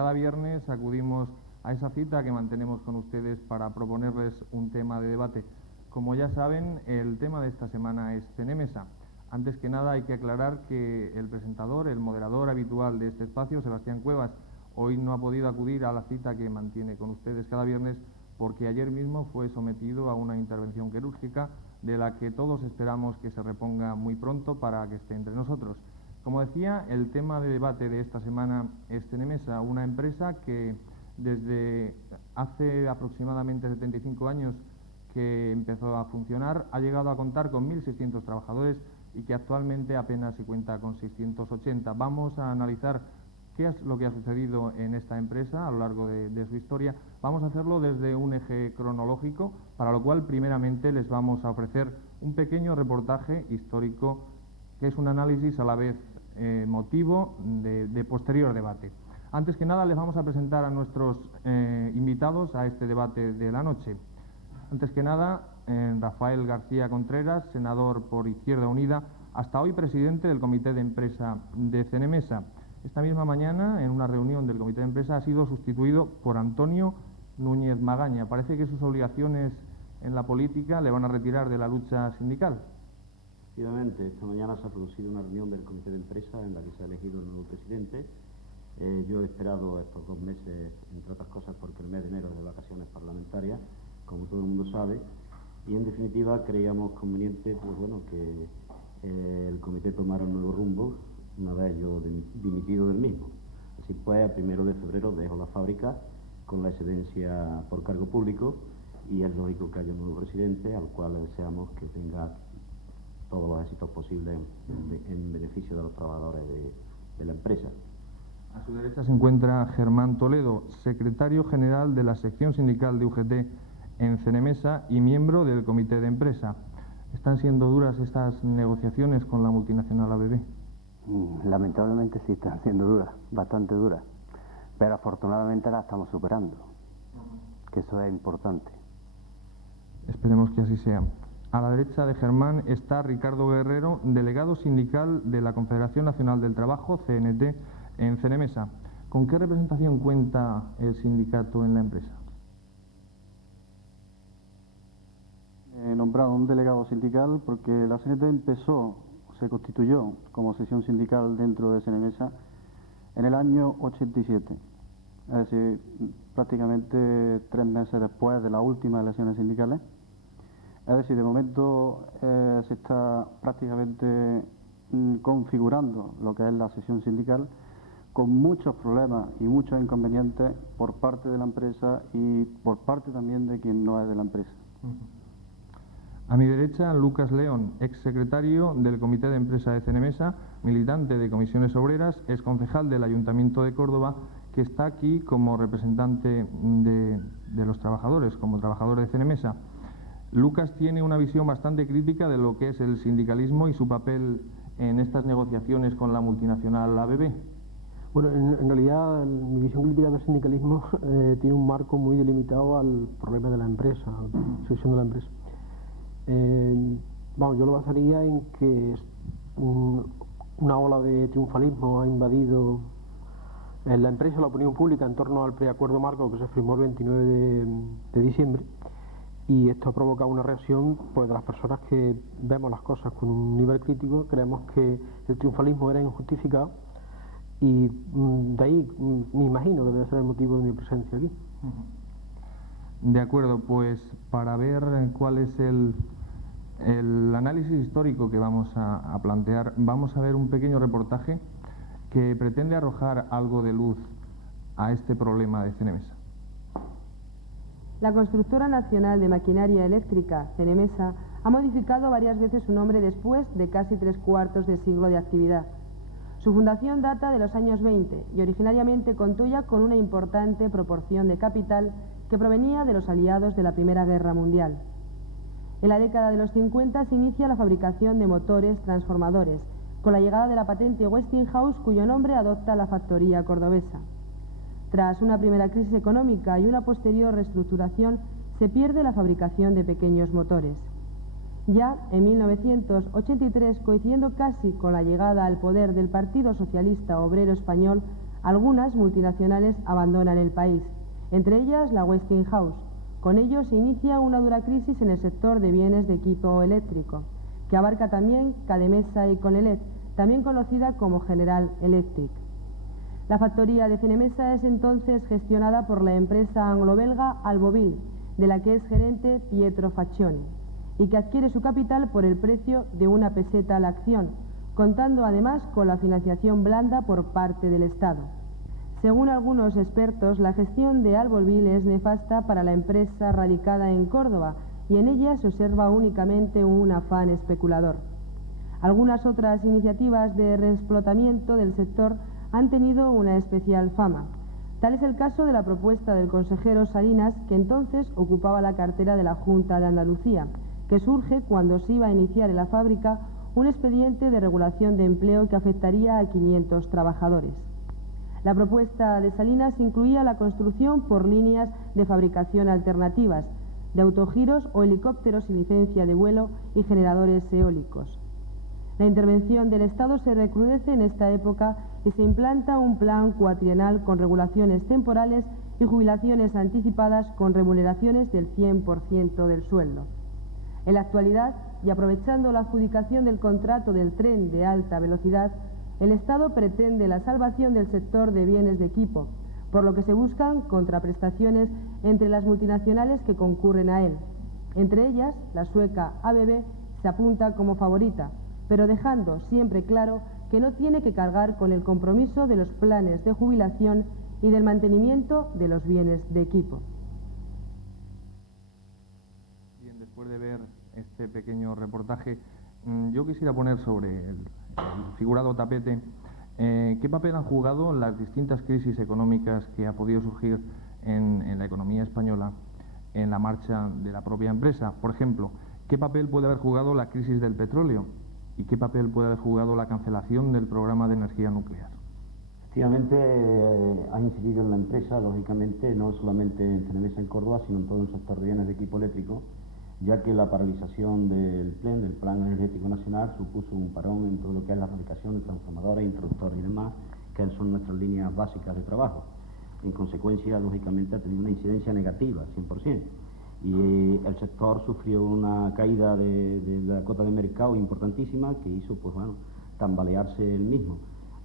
cada viernes acudimos a esa cita que mantenemos con ustedes para proponerles un tema de debate. Como ya saben, el tema de esta semana es CENEMESA. Antes que nada hay que aclarar que el presentador, el moderador habitual de este espacio, Sebastián Cuevas, hoy no ha podido acudir a la cita que mantiene con ustedes cada viernes porque ayer mismo fue sometido a una intervención quirúrgica de la que todos esperamos que se reponga muy pronto para que esté entre nosotros. Como decía, el tema de debate de esta semana es CENEMESA, una empresa que desde hace aproximadamente 75 años que empezó a funcionar, ha llegado a contar con 1.600 trabajadores y que actualmente apenas se cuenta con 680. Vamos a analizar qué es lo que ha sucedido en esta empresa a lo largo de su historia. Vamos a hacerlo desde un eje cronológico, para lo cual primeramente les vamos a ofrecer un pequeño reportaje histórico que es un análisis a la vez motivo de posterior debate. Antes que nada les vamos a presentar a nuestros invitados a este debate de la noche. Antes que nada, Rafael García Contreras, senador por Izquierda Unida, hasta hoy presidente del Comité de Empresa de CENEMESA. Esta misma mañana, en una reunión del Comité de Empresa, ha sido sustituido por Antonio Núñez Magaña. Parece que sus obligaciones en la política le van a retirar de la lucha sindical. Efectivamente, esta mañana se ha producido una reunión del Comité de Empresa en la que se ha elegido el nuevo presidente. Yo he esperado estos 2 meses, entre otras cosas, porque el mes de enero es de vacaciones parlamentarias, como todo el mundo sabe, y en definitiva creíamos conveniente pues bueno, que el comité tomara un nuevo rumbo una vez yo dimitido del mismo. Así pues, a 1 de febrero dejo la fábrica con la excedencia por cargo público y es lógico que haya un nuevo presidente al cual deseamos que tenga todos los éxitos posibles en beneficio de los trabajadores de la empresa. A su derecha se encuentra Germán Toledo, secretario general de la sección sindical de UGT en CENEMESA y miembro del Comité de Empresa. ¿Están siendo duras estas negociaciones con la multinacional ABB? Lamentablemente sí están siendo duras, bastante duras, pero afortunadamente las estamos superando, que eso es importante. Esperemos que así sea. A la derecha de Germán está Ricardo Guerrero, delegado sindical de la Confederación Nacional del Trabajo, CNT, en CENEMESA. ¿Con qué representación cuenta el sindicato en la empresa? He nombrado un delegado sindical porque la CNT se constituyó como sección sindical dentro de CENEMESA en el año 87, es decir, prácticamente 3 meses después de las últimas elecciones sindicales. Es decir, de momento se está prácticamente configurando lo que es la sección sindical con muchos problemas y muchos inconvenientes por parte de la empresa y por parte también de quien no es de la empresa. A mi derecha, Lucas León, exsecretario del Comité de Empresa de CENEMESA, militante de Comisiones Obreras, exconcejal del Ayuntamiento de Córdoba, que está aquí como representante de los trabajadores, como trabajador de CENEMESA. Lucas tiene una visión bastante crítica de lo que es el sindicalismo y su papel en estas negociaciones con la multinacional ABB. Bueno, en realidad mi visión crítica del sindicalismo tiene un marco muy delimitado al problema de la empresa, a la situación de la empresa. Yo lo basaría en que una ola de triunfalismo ha invadido la empresa, la opinión pública en torno al preacuerdo marco que se firmó el 29 de diciembre, y esto ha provocado una reacción pues, de las personas que vemos las cosas con un nivel crítico. Creemos que el triunfalismo era injustificado y de ahí me imagino que debe ser el motivo de mi presencia aquí. De acuerdo, pues para ver cuál es el análisis histórico que vamos a plantear, vamos a ver un pequeño reportaje que pretende arrojar algo de luz a este problema de CENEMESA. La Constructora Nacional de Maquinaria Eléctrica, CENEMESA, ha modificado varias veces su nombre después de casi 3/4 de siglo de actividad. Su fundación data de los años 20 y originariamente contó ya con una importante proporción de capital que provenía de los aliados de la Primera Guerra Mundial. En la década de los 50 se inicia la fabricación de motores transformadores, con la llegada de la patente Westinghouse, cuyo nombre adopta la factoría cordobesa. Tras una primera crisis económica y una posterior reestructuración, se pierde la fabricación de pequeños motores. Ya en 1983, coincidiendo casi con la llegada al poder del Partido Socialista Obrero Español, algunas multinacionales abandonan el país, entre ellas la Westinghouse. Con ello se inicia una dura crisis en el sector de bienes de equipo eléctrico, que abarca también Cademesa y Conelet, también conocida como General Electric. La factoría de Cenemesa es entonces gestionada por la empresa anglo-belga Almovil, de la que es gerente Pietro Faccioni, y que adquiere su capital por el precio de 1 peseta a la acción, contando además con la financiación blanda por parte del Estado. Según algunos expertos, la gestión de Almovil es nefasta para la empresa radicada en Córdoba y en ella se observa únicamente un afán especulador. Algunas otras iniciativas de reexplotamiento del sector han tenido una especial fama. Tal es el caso de la propuesta del consejero Salinas, que entonces ocupaba la cartera de la Junta de Andalucía, que surge cuando se iba a iniciar en la fábrica un expediente de regulación de empleo que afectaría a 500 trabajadores. La propuesta de Salinas incluía la construcción por líneas de fabricación alternativas, de autogiros o helicópteros sin licencia de vuelo y generadores eólicos. La intervención del Estado se recrudece en esta época y se implanta un plan cuatrienal con regulaciones temporales y jubilaciones anticipadas con remuneraciones del 100% del sueldo. En la actualidad, y aprovechando la adjudicación del contrato del tren de alta velocidad, el Estado pretende la salvación del sector de bienes de equipo, por lo que se buscan contraprestaciones entre las multinacionales que concurren a él. Entre ellas, la sueca ABB se apunta como favorita, pero dejando siempre claro que no tiene que cargar con el compromiso de los planes de jubilación y del mantenimiento de los bienes de equipo. Bien, después de ver este pequeño reportaje, yo quisiera poner sobre el figurado tapete qué papel han jugado las distintas crisis económicas que ha podido surgir en la economía española en la marcha de la propia empresa. Por ejemplo, ¿qué papel puede haber jugado la crisis del petróleo? ¿Y qué papel puede haber jugado la cancelación del programa de energía nuclear? Efectivamente, ha incidido en la empresa, lógicamente, no solamente en Cenemesa en Córdoba, sino en todo el sector de bienes de equipo eléctrico, ya que la paralización del Plan Energético Nacional, supuso un parón en todo lo que es la fabricación de transformadores, interruptores y demás, que son nuestras líneas básicas de trabajo. En consecuencia, lógicamente, ha tenido una incidencia negativa, 100%. Y el sector sufrió una caída de la cota de mercado importantísima que hizo, pues bueno, tambalearse el mismo.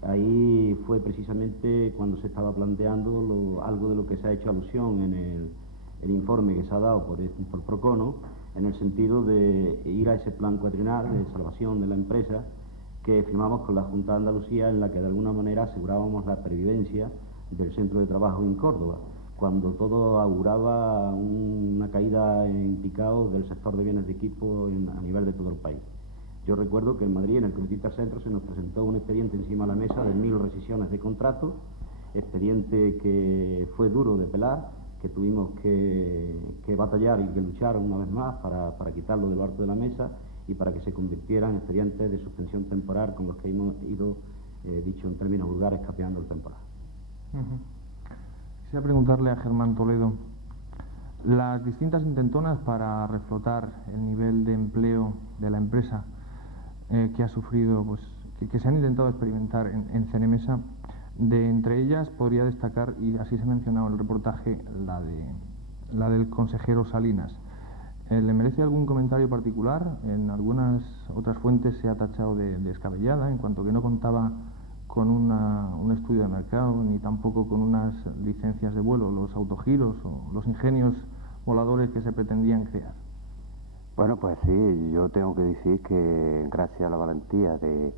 Ahí fue precisamente cuando se estaba planteando algo de lo que se ha hecho alusión en el informe que se ha dado por Procono, en el sentido de ir a ese plan cuatrienal de salvación de la empresa que firmamos con la Junta de Andalucía, en la que de alguna manera asegurábamos la pervivencia del centro de trabajo en Córdoba, cuando todo auguraba una caída en picado del sector de bienes de equipo a nivel de todo el país. Yo recuerdo que en Madrid, en el Comité Intercentro, se nos presentó un expediente encima de la mesa de 1000 rescisiones de contrato, expediente que fue duro de pelar, que tuvimos que batallar y que luchar una vez más para quitarlo de lo alto de la mesa y para que se convirtiera en expedientes de suspensión temporal con los que hemos ido, dicho en términos vulgares, capeando el temporal. Quisiera preguntarle a Germán Toledo, las distintas intentonas para reflotar el nivel de empleo de la empresa que ha sufrido, pues, que se han intentado experimentar en Cenemesa, entre ellas podría destacar, y así se ha mencionado en el reportaje, la del consejero Salinas. ¿Le merece algún comentario particular? En algunas otras fuentes se ha tachado de descabellada, en cuanto que no contaba con un estudio de mercado, ni tampoco con unas licencias de vuelo, los autogiros o los ingenios voladores que se pretendían crear. Bueno, pues sí, yo tengo que decir que gracias a la valentía de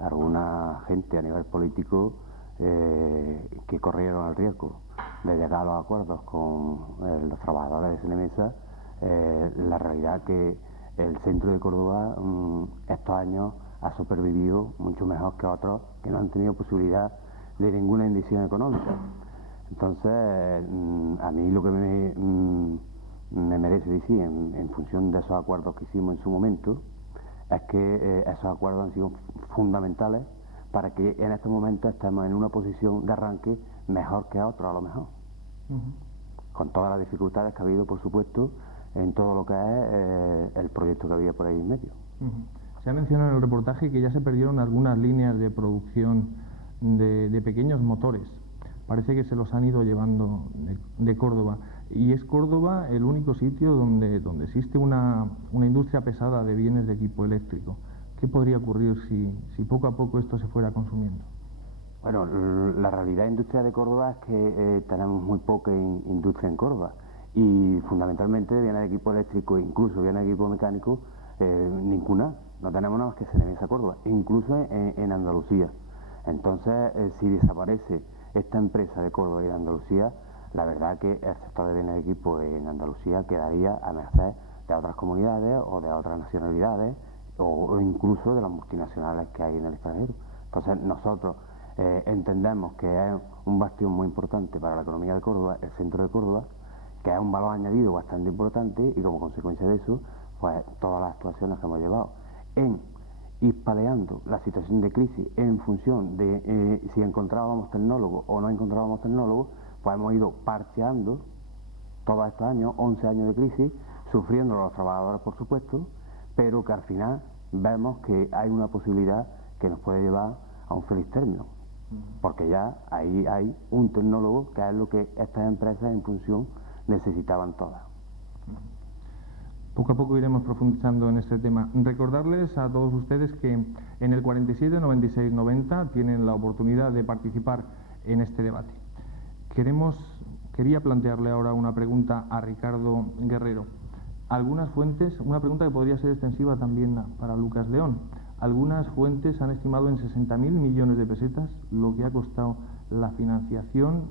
alguna gente a nivel político que corrieron el riesgo de llegar a los acuerdos con los trabajadores de Cenemesa, la realidad que el centro de Córdoba estos años ha supervivido mucho mejor que otros que no han tenido posibilidad de ninguna inyección económica. Entonces, a mí lo que me merece decir en función de esos acuerdos que hicimos en su momento es que esos acuerdos han sido fundamentales para que en este momento estemos en una posición de arranque mejor que otros a lo mejor, con todas las dificultades que ha habido, por supuesto, en todo lo que es el proyecto que había por ahí en medio. Se ha mencionado en el reportaje que ya se perdieron algunas líneas de producción de pequeños motores. Parece que se los han ido llevando de Córdoba. Y es Córdoba el único sitio donde existe una industria pesada de bienes de equipo eléctrico. ¿Qué podría ocurrir si poco a poco esto se fuera consumiendo? Bueno, la realidad industrial de Córdoba es que tenemos muy poca industria en Córdoba y fundamentalmente de bienes de equipo eléctrico, incluso bienes de equipo mecánico, ninguna. No tenemos nada más que Cenemesa Córdoba, incluso en Andalucía. Entonces, si desaparece esta empresa de Córdoba y de Andalucía, la verdad que el sector de bienes de equipo en Andalucía quedaría a merced de otras comunidades o de otras nacionalidades o incluso de las multinacionales que hay en el extranjero. Entonces, nosotros entendemos que es un bastión muy importante para la economía de Córdoba, el centro de Córdoba, que es un valor añadido bastante importante y como consecuencia de eso, pues todas las actuaciones que hemos llevado en ir paliando la situación de crisis en función de si encontrábamos tecnólogos o no encontrábamos tecnólogos, pues hemos ido parcheando todos estos años, 11 años de crisis, sufriendo los trabajadores por supuesto, pero que al final vemos que hay una posibilidad que nos puede llevar a un feliz término, porque ya ahí hay un tecnólogo que es lo que estas empresas en función necesitaban todas. Poco a poco iremos profundizando en este tema. Recordarles a todos ustedes que en el 47, 96, 90 tienen la oportunidad de participar en este debate. Quería plantearle ahora una pregunta a Ricardo Guerrero. Algunas fuentes, una pregunta que podría ser extensiva también para Lucas León. Algunas fuentes han estimado en 60.000 millones de pesetas lo que ha costado la financiación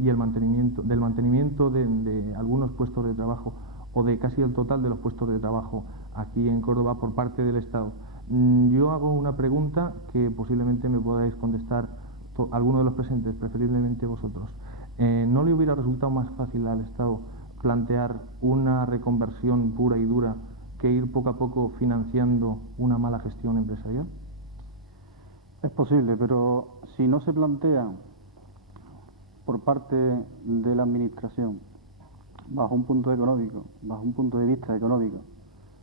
y el mantenimiento de algunos puestos de trabajo o de casi el total de los puestos de trabajo aquí en Córdoba por parte del Estado. Yo hago una pregunta que posiblemente me podáis contestar alguno de los presentes, preferiblemente vosotros. ¿No le hubiera resultado más fácil al Estado plantear una reconversión pura y dura que ir poco a poco financiando una mala gestión empresarial? Es posible, pero si no se plantea por parte de la Administración bajo un punto económico, bajo un punto de vista económico,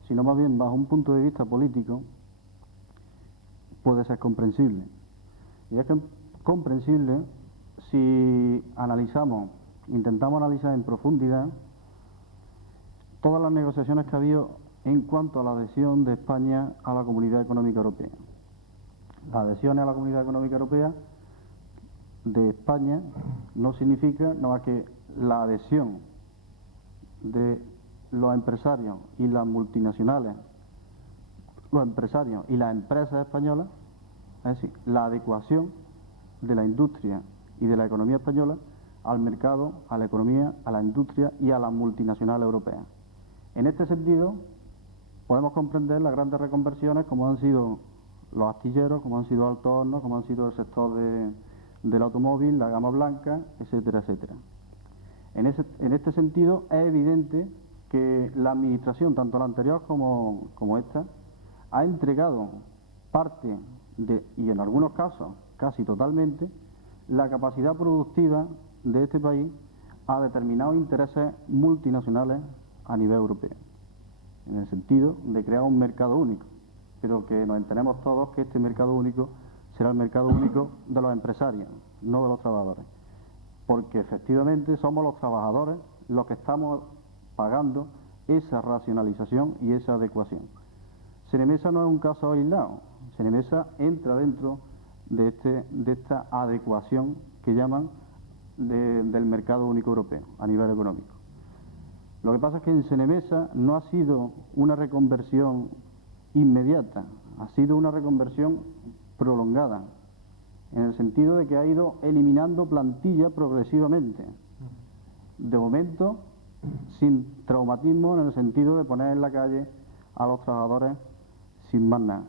sino más bien bajo un punto de vista político, puede ser comprensible. Y es comprensible si intentamos analizar en profundidad todas las negociaciones que ha habido en cuanto a la adhesión de España a la Comunidad Económica Europea. La adhesión a la Comunidad Económica Europea de España no significa nada más que la adhesión de los empresarios y las multinacionales, los empresarios y las empresas españolas, es decir, la adecuación de la industria y de la economía española al mercado, a la economía, a la industria y a las multinacionales europeas. En este sentido, podemos comprender las grandes reconversiones como han sido los astilleros, como han sido Altos Hornos, como han sido el sector del automóvil, la gama blanca, etcétera, etcétera. En este sentido, es evidente que la Administración, tanto la anterior como esta, ha entregado parte y en algunos casos casi totalmente, la capacidad productiva de este país a determinados intereses multinacionales a nivel europeo, en el sentido de crear un mercado único, pero que nos entendemos todos que este mercado único será el mercado único de los empresarios, no de los trabajadores, porque efectivamente somos los trabajadores los que estamos pagando esa racionalización y esa adecuación. Cenemesa no es un caso aislado, Cenemesa entra dentro de esta adecuación que llaman del mercado único europeo a nivel económico. Lo que pasa es que en Cenemesa no ha sido una reconversión inmediata, ha sido una reconversión prolongada, en el sentido de que ha ido eliminando plantilla progresivamente. De momento, sin traumatismo en el sentido de poner en la calle a los trabajadores sin más nada,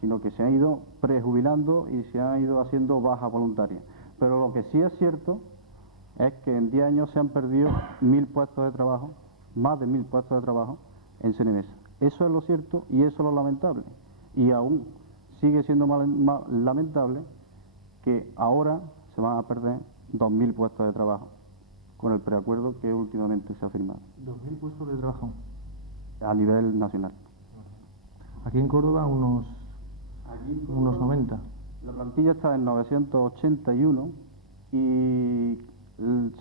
sino que se han ido prejubilando y se han ido haciendo baja voluntaria. Pero lo que sí es cierto es que en 10 años se han perdido 1.000 puestos de trabajo, más de 1.000 puestos de trabajo en Cenemesa. Eso es lo cierto y eso es lo lamentable. Y aún sigue siendo más lamentable que ahora se van a perder 2.000 puestos de trabajo con el preacuerdo que últimamente se ha firmado. 2.000 puestos de trabajo a nivel nacional. Aquí en Córdoba unos 90. La plantilla está en 981 y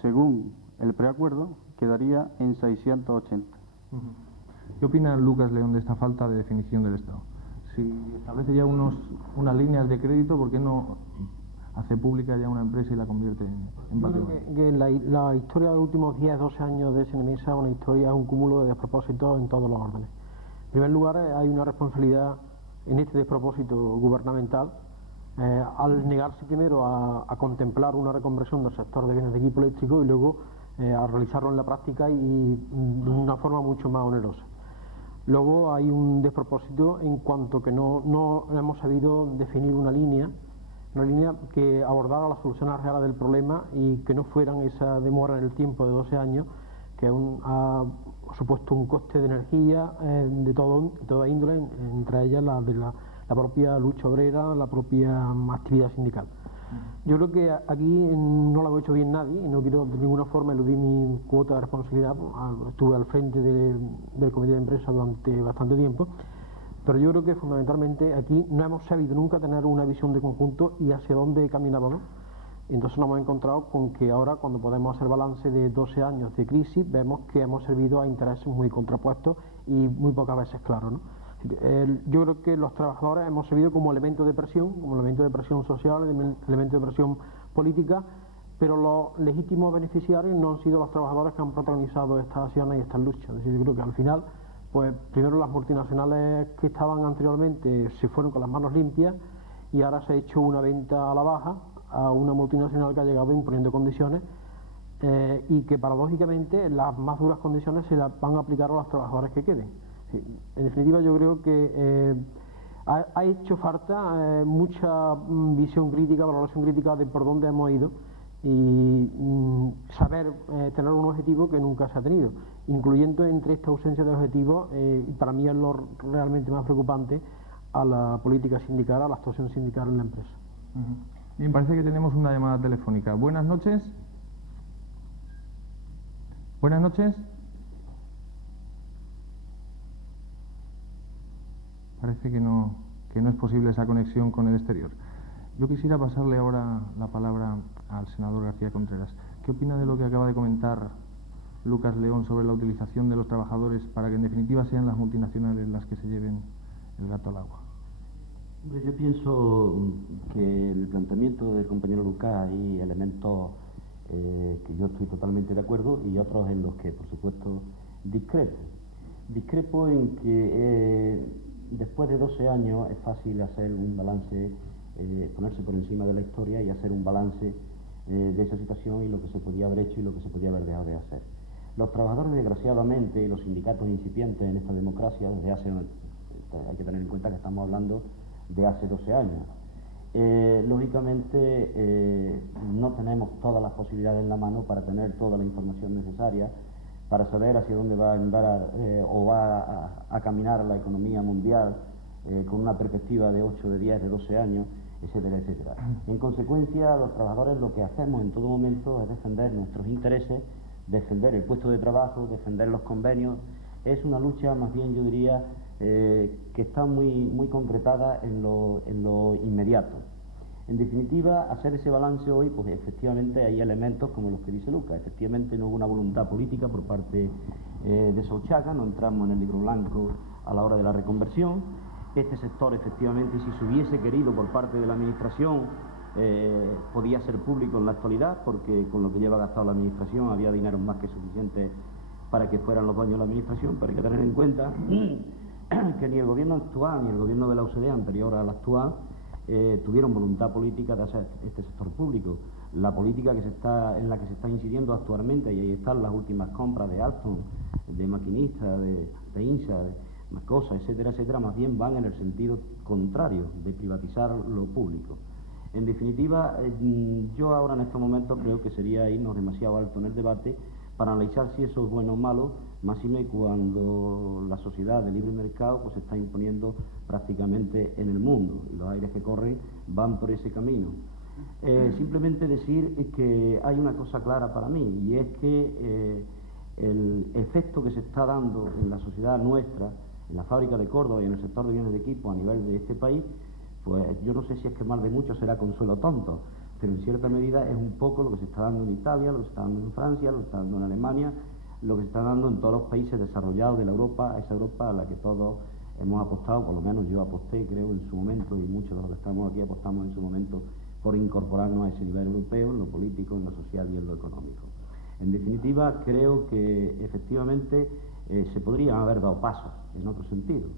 según el preacuerdo quedaría en 680. ¿Qué opina Lucas León de esta falta de definición del Estado? Si establece ya unas líneas de crédito, ¿por qué no hace pública ya una empresa y la convierte en patrimonio? Yo creo que la historia de los últimos 10-12 años de SNMesa es una historia, es un cúmulo de despropósitos en todos los órdenes. En primer lugar, hay una responsabilidad en este despropósito gubernamental al negarse primero a contemplar una reconversión del sector de bienes de equipo eléctrico y luego a realizarlo en la práctica y de una forma mucho más onerosa. Luego hay un despropósito en cuanto que no hemos sabido definir una línea que abordara las soluciones reales del problema y que no fueran esa demora en el tiempo de 12 años que ha supuesto un coste de energía de toda índole, entre ellas la de la propia lucha obrera, la propia actividad sindical. Yo creo que aquí no lo ha hecho bien nadie y no quiero de ninguna forma eludir mi cuota de responsabilidad. Estuve al frente del comité de empresa durante bastante tiempo, pero yo creo que fundamentalmente aquí no hemos sabido nunca tener una visión de conjunto y hacia dónde caminábamos. Entonces nos hemos encontrado con que ahora, cuando podemos hacer balance de 12 años de crisis, vemos que hemos servido a intereses muy contrapuestos y muy pocas veces claros, ¿no? Yo creo que los trabajadores hemos servido como elemento de presión social, elemento de presión política, pero los legítimos beneficiarios no han sido los trabajadores que han protagonizado estas acciones y estas luchas. Es decir, yo creo que al final, pues primero las multinacionales que estaban anteriormente se fueron con las manos limpias y ahora se ha hecho una venta a la baja a una multinacional que ha llegado imponiendo condiciones y que paradójicamente las más duras condiciones se las van a aplicar a los trabajadores que queden. Sí, en definitiva, yo creo que ha hecho falta mucha visión crítica, valoración crítica de por dónde hemos ido y saber tener un objetivo que nunca se ha tenido, incluyendo entre esta ausencia de objetivos, y para mí es lo realmente más preocupante, a la política sindical, a la actuación sindical en la empresa. Bien, parece que tenemos una llamada telefónica. Buenas noches. Buenas noches. Parece que no es posible esa conexión con el exterior. Yo quisiera pasarle ahora la palabra al senador García Contreras. ¿Qué opina de lo que acaba de comentar Lucas León sobre la utilización de los trabajadores para que en definitiva sean las multinacionales las que se lleven el gato al agua? Yo pienso que el planteamiento del compañero Lucas hay elementos que yo estoy totalmente de acuerdo y otros en los que, por supuesto, discrepo. Discrepo en que después de 12 años es fácil hacer un balance, ponerse por encima de la historia y hacer un balance de esa situación y lo que se podía haber hecho y lo que se podía haber dejado de hacer. Los trabajadores, desgraciadamente, y los sindicatos incipientes en esta democracia, desde hace, hay que tener en cuenta que estamos hablando de hace 12 años. Lógicamente, no tenemos todas las posibilidades en la mano para tener toda la información necesaria para saber hacia dónde va a andar o va a caminar la economía mundial con una perspectiva de 8, de 10, de 12 años, etcétera, etcétera. En consecuencia, los trabajadores lo que hacemos en todo momento es defender nuestros intereses, defender el puesto de trabajo, defender los convenios. Es una lucha, más bien yo diría, que está muy concretada en lo inmediato. En definitiva, hacer ese balance hoy, pues efectivamente hay elementos como los que dice Lucas. Efectivamente no hubo una voluntad política por parte de Solchaga, no entramos en el libro blanco a la hora de la reconversión. Este sector, efectivamente, si se hubiese querido por parte de la Administración, podía ser público en la actualidad, porque con lo que lleva gastado la Administración había dinero más que suficiente para que fueran los dueños de la Administración, pero hay que tener en cuenta que ni el gobierno actual ni el gobierno de la UCD anterior al actual tuvieron voluntad política de hacer este sector público. La política en la que se está incidiendo actualmente, y ahí están las últimas compras de Alstom, de maquinistas, de INSA, de Mascosa, etcétera, etcétera, más bien van en el sentido contrario de privatizar lo público. En definitiva, yo ahora en estos momentos creo que sería irnos demasiado alto en el debate para analizar si eso es bueno o malo, máxime cuando la sociedad de libre mercado pues se está imponiendo prácticamente en el mundo y los aires que corren van por ese camino. Simplemente decir que hay una cosa clara para mí, y es que el efecto que se está dando en la sociedad nuestra, en la fábrica de Córdoba y en el sector de bienes de equipo a nivel de este país, pues yo no sé si es que mal de muchos será consuelo tonto, pero en cierta medida es un poco lo que se está dando en Italia, lo que se está dando en Francia, lo que se está dando en Alemania, lo que se está dando en todos los países desarrollados de la Europa, esa Europa a la que todos hemos apostado, por lo menos yo aposté, creo, en su momento, y muchos de los que estamos aquí apostamos en su momento por incorporarnos a ese nivel europeo, en lo político, en lo social y en lo económico. En definitiva, creo que efectivamente se podrían haber dado pasos en otro sentido,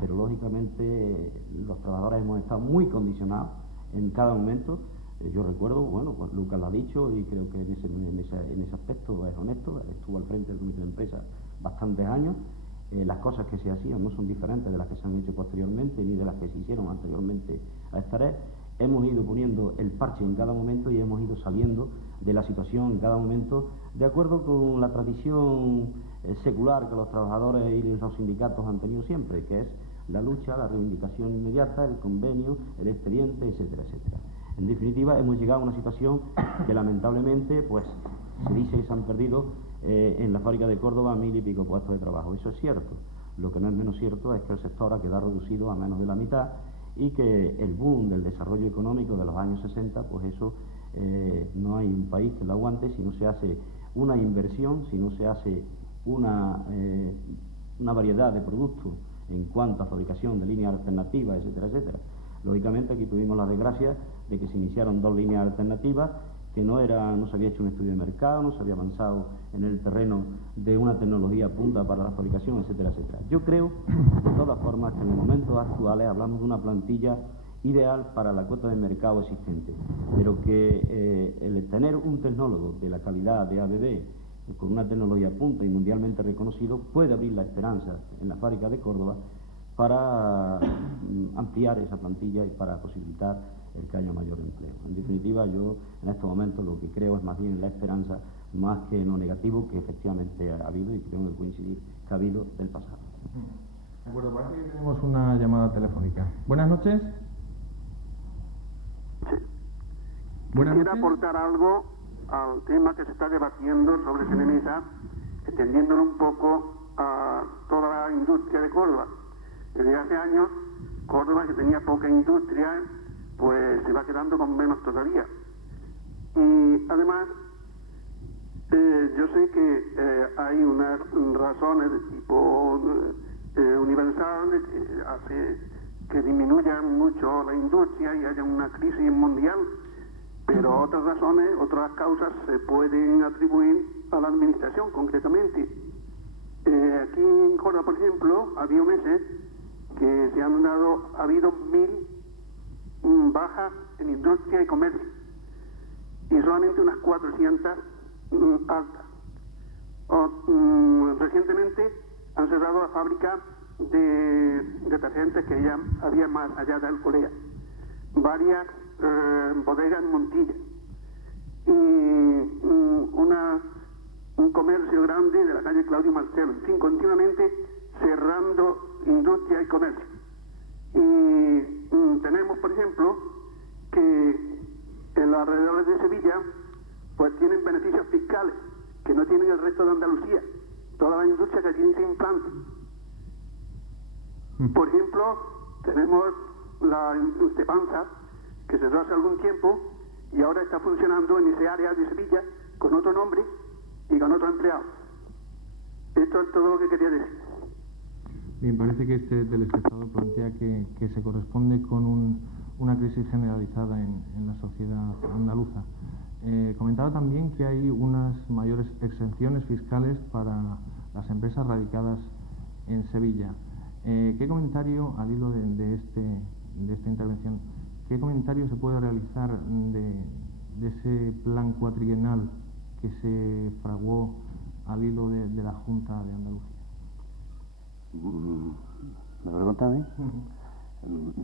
pero lógicamente los trabajadores hemos estado muy condicionados en cada momento. Yo recuerdo, bueno, pues Lucas lo ha dicho y creo que en ese aspecto es honesto, estuvo al frente del comité de empresa bastantes años. Las cosas que se hacían no son diferentes de las que se han hecho posteriormente ni de las que se hicieron anteriormente a esta vez. Hemos ido poniendo el parche en cada momento y hemos ido saliendo de la situación en cada momento de acuerdo con la tradición secular que los trabajadores y los sindicatos han tenido siempre, que es la lucha, la reivindicación inmediata, el convenio, el expediente, etcétera, etcétera. En definitiva, hemos llegado a una situación que lamentablemente, pues, se dice que se han perdido en la fábrica de Córdoba 1000 y pico puestos de trabajo. Eso es cierto. Lo que no es menos cierto es que el sector ha quedado reducido a menos de la mitad y que el boom del desarrollo económico de los años 60, pues eso no hay un país que lo aguante si no se hace una inversión, si no se hace una variedad de productos en cuanto a fabricación de líneas alternativas, etcétera, etcétera. Lógicamente aquí tuvimos la desgracia de que se iniciaron 2 líneas alternativas, que no se había hecho un estudio de mercado, no se había avanzado en el terreno de una tecnología punta para la fabricación, etcétera, etcétera. Yo creo, de todas formas, que en los momentos actuales hablamos de una plantilla ideal para la cuota de mercado existente, pero que el tener un tecnólogo de la calidad de ABB, con una tecnología punta y mundialmente reconocido, puede abrir la esperanza en la fábrica de Córdoba para ampliar esa plantilla y para posibilitar el que haya mayor empleo. En definitiva, yo en estos momentos lo que creo es más bien la esperanza, más que en lo negativo que efectivamente ha habido, y creo que coincidir que ha habido del pasado. De acuerdo, parece que tenemos una llamada telefónica. Buenas noches. Sí. Buenas Quisiera noches. aportar algo al tema que se está debatiendo sobre Cenemesa, extendiéndolo un poco a toda la industria de Córdoba. Desde hace años, Córdoba, que tenía poca industria, pues se va quedando con menos todavía. Y además, yo sé que hay unas razones de tipo universal que hace que disminuya mucho la industria y haya una crisis mundial, pero otras razones, otras causas se pueden atribuir a la administración concretamente. Aquí en Córdoba, por ejemplo, había meses que ha habido 1000 bajas en industria y comercio y solamente unas 400 altas. Recientemente han cerrado la fábrica de detergentes que ya había más allá de Alcolea, varias bodegas en Montilla y un comercio grande de la calle Claudio Marcelo, en fin, continuamente cerrando industria y comercio. Y tenemos, por ejemplo, que en los alrededores de Sevilla pues tienen beneficios fiscales que no tienen el resto de Andalucía, toda la industria que allí se implanta. Por ejemplo, tenemos la Estepanza, que cerró hace algún tiempo y ahora está funcionando en ese área de Sevilla con otro nombre y con otro empleado. Esto es todo lo que quería decir. Bien, parece que este del Estado plantea que se corresponde con una crisis generalizada en la sociedad andaluza. Comentaba también que hay unas mayores exenciones fiscales para las empresas radicadas en Sevilla. ¿Qué comentario, al hilo de esta intervención, qué comentario se puede realizar de ese plan cuatrienal que se fraguó al hilo de la Junta de Andalucía? ¿Me pregunta a mí?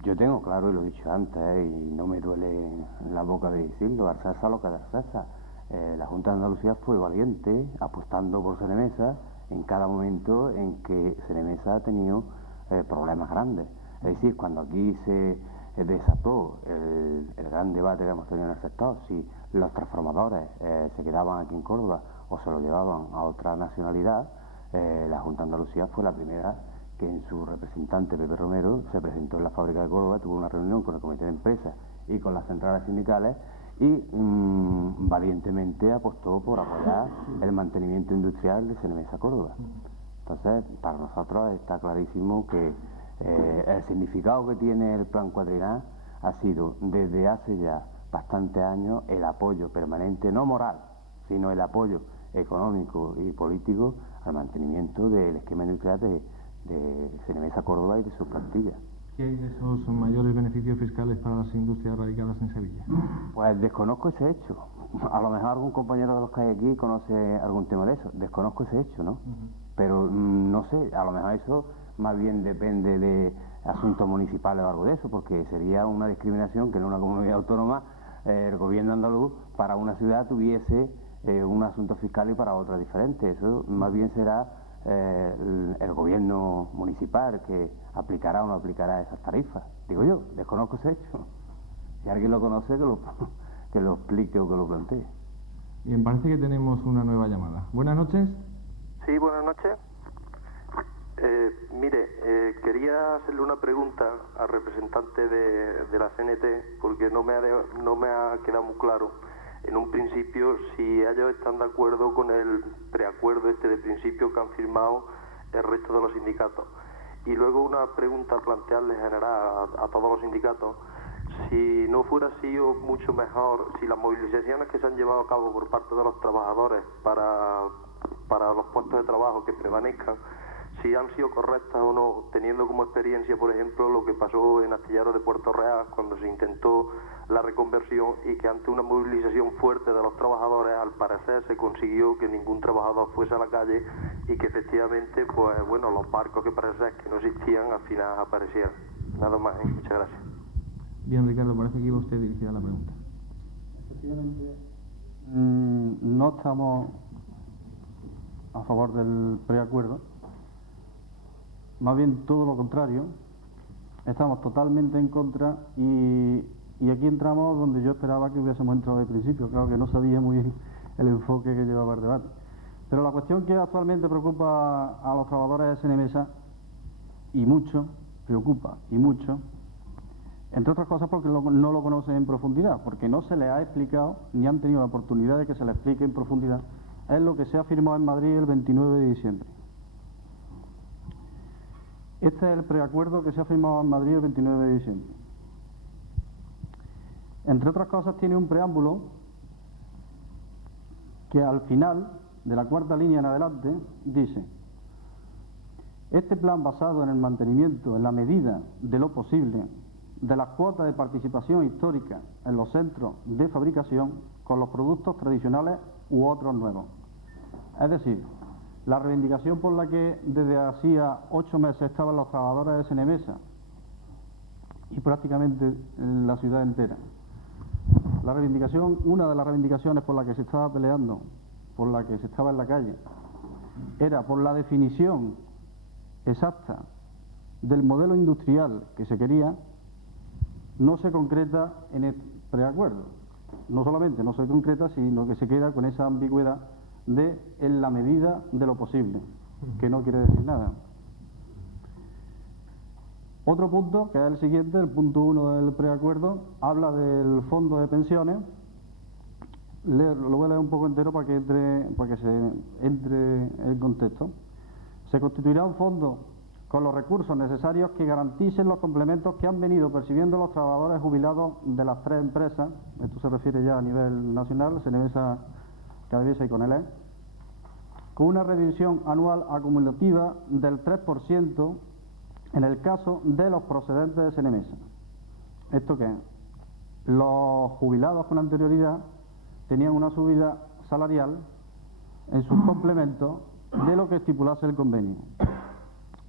Yo tengo claro, y lo he dicho antes, y no me duele en la boca de decirlo, al César lo que es del César. La Junta de Andalucía fue valiente, apostando por Cenemesa en cada momento en que Cenemesa ha tenido problemas grandes. Es decir, cuando aquí se desató el gran debate que hemos tenido en el sector, si los transformadores se quedaban aquí en Córdoba o se los llevaban a otra nacionalidad, la Junta de Andalucía fue la primera que en su representante Pepe Romero se presentó en la fábrica de Córdoba, tuvo una reunión con el comité de empresa y con las centrales sindicales y valientemente apostó por apoyar el mantenimiento industrial de CNMESA Córdoba. Entonces, para nosotros está clarísimo que el significado que tiene el plan cuadrienal ha sido desde hace ya bastantes años el apoyo permanente, no moral, sino el apoyo económico y político al mantenimiento del esquema industrial de CNMESA Córdoba y de sus plantillas. ¿Qué hay de esos mayores beneficios fiscales para las industrias radicadas en Sevilla? Pues desconozco ese hecho. A lo mejor algún compañero de los que hay aquí conoce algún tema de eso. Desconozco ese hecho, ¿no? Pero no sé, a lo mejor eso más bien depende de asuntos municipales o algo de eso, porque sería una discriminación que en una comunidad autónoma el gobierno andaluz para una ciudad tuviese un asunto fiscal y para otra diferente. Eso más bien será el gobierno municipal que aplicará o no aplicará esas tarifas. Digo yo, desconozco ese hecho. Si alguien lo conoce, que lo explique o que lo plantee. Bien, parece que tenemos una nueva llamada. Buenas noches. Sí, buenas noches. Mire, quería hacerle una pregunta al representante de la CNT, porque no me ha quedado muy claro en un principio si ellos están de acuerdo con el preacuerdo de principio que han firmado el resto de los sindicatos. Y luego una pregunta a plantearle en general a todos los sindicatos: si no fuera sido mucho mejor, si las movilizaciones que se han llevado a cabo por parte de los trabajadores para los puestos de trabajo que prevalezcan, si han sido correctas o no, teniendo como experiencia, por ejemplo, lo que pasó en Astillero de Puerto Real cuando se intentó la reconversión y que ante una movilización fuerte de los trabajadores, al parecer se consiguió que ningún trabajador fuese a la calle y que efectivamente, pues bueno, los barcos que parece que no existían al final aparecieron. Nada más, muchas gracias. Bien, Ricardo, parece que iba usted dirigida la pregunta. Efectivamente, no estamos a favor del preacuerdo, más bien todo lo contrario, estamos totalmente en contra y aquí entramos donde yo esperaba que hubiésemos entrado de principio. Claro que no sabía muy bien el enfoque que llevaba el debate. Pero la cuestión que actualmente preocupa a los trabajadores de CNMESA, y mucho, preocupa y mucho, entre otras cosas porque no lo conocen en profundidad, porque no se les ha explicado, ni han tenido la oportunidad de que se les explique en profundidad, es lo que se ha firmado en Madrid el 29 de diciembre. Este es el preacuerdo que se ha firmado en Madrid el 29 de diciembre. Entre otras cosas tiene un preámbulo que al final, de la cuarta línea en adelante, dice: este plan basado en el mantenimiento, en la medida de lo posible, de las cuotas de participación histórica en los centros de fabricación con los productos tradicionales u otros nuevos. Es decir, la reivindicación por la que desde hacía 8 meses estaban los trabajadores de CNMESA y prácticamente en la ciudad entera. La reivindicación, una de las reivindicaciones por la que se estaba peleando, por la que se estaba en la calle, era por la definición exacta del modelo industrial que se quería, no se concreta en el preacuerdo. No solamente no se concreta, sino que se queda con esa ambigüedad de en la medida de lo posible, que no quiere decir nada. Otro punto, que es el siguiente, el punto 1 del preacuerdo, habla del fondo de pensiones. Lo voy a leer un poco entero para que se entre en contexto. Se constituirá un fondo con los recursos necesarios que garanticen los complementos que han venido percibiendo los trabajadores jubilados de las 3 empresas, esto se refiere ya a nivel nacional, CNMESA, KDVSA y CONELEC, con una revisión anual acumulativa del 3% en el caso de los procedentes de CNMESA. ¿Esto qué es? Los jubilados con anterioridad tenían una subida salarial en sus complementos de lo que estipulase el convenio.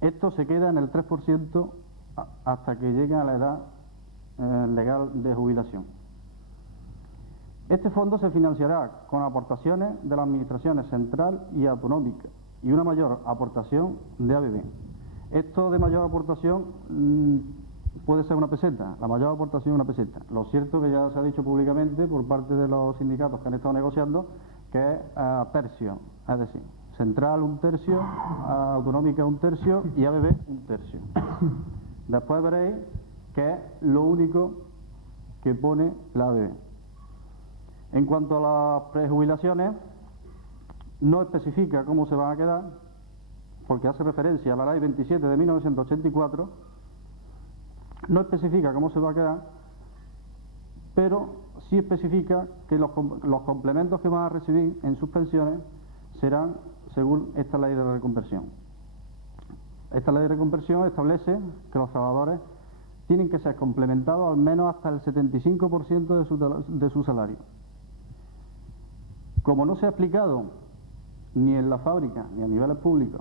Esto se queda en el 3% hasta que lleguen a la edad legal de jubilación. Este fondo se financiará con aportaciones de las administraciones central y autonómica y una mayor aportación de ABB. Esto de mayor aportación puede ser una peseta, la mayor aportación es una peseta. Lo cierto que ya se ha dicho públicamente por parte de los sindicatos que han estado negociando que es a tercio, es decir, Central 1/3, Autonómica 1/3 y ABB 1/3. Después veréis que es lo único que pone la ABB. En cuanto a las prejubilaciones, no especifica cómo se van a quedar, porque hace referencia a la Ley 27 de 1984, no especifica cómo se va a quedar, pero sí especifica que los complementos que van a recibir en sus pensiones serán según esta ley de reconversión. Esta ley de reconversión establece que los trabajadores tienen que ser complementados al menos hasta el 75% de su salario. Como no se ha explicado ni en la fábrica ni a niveles públicos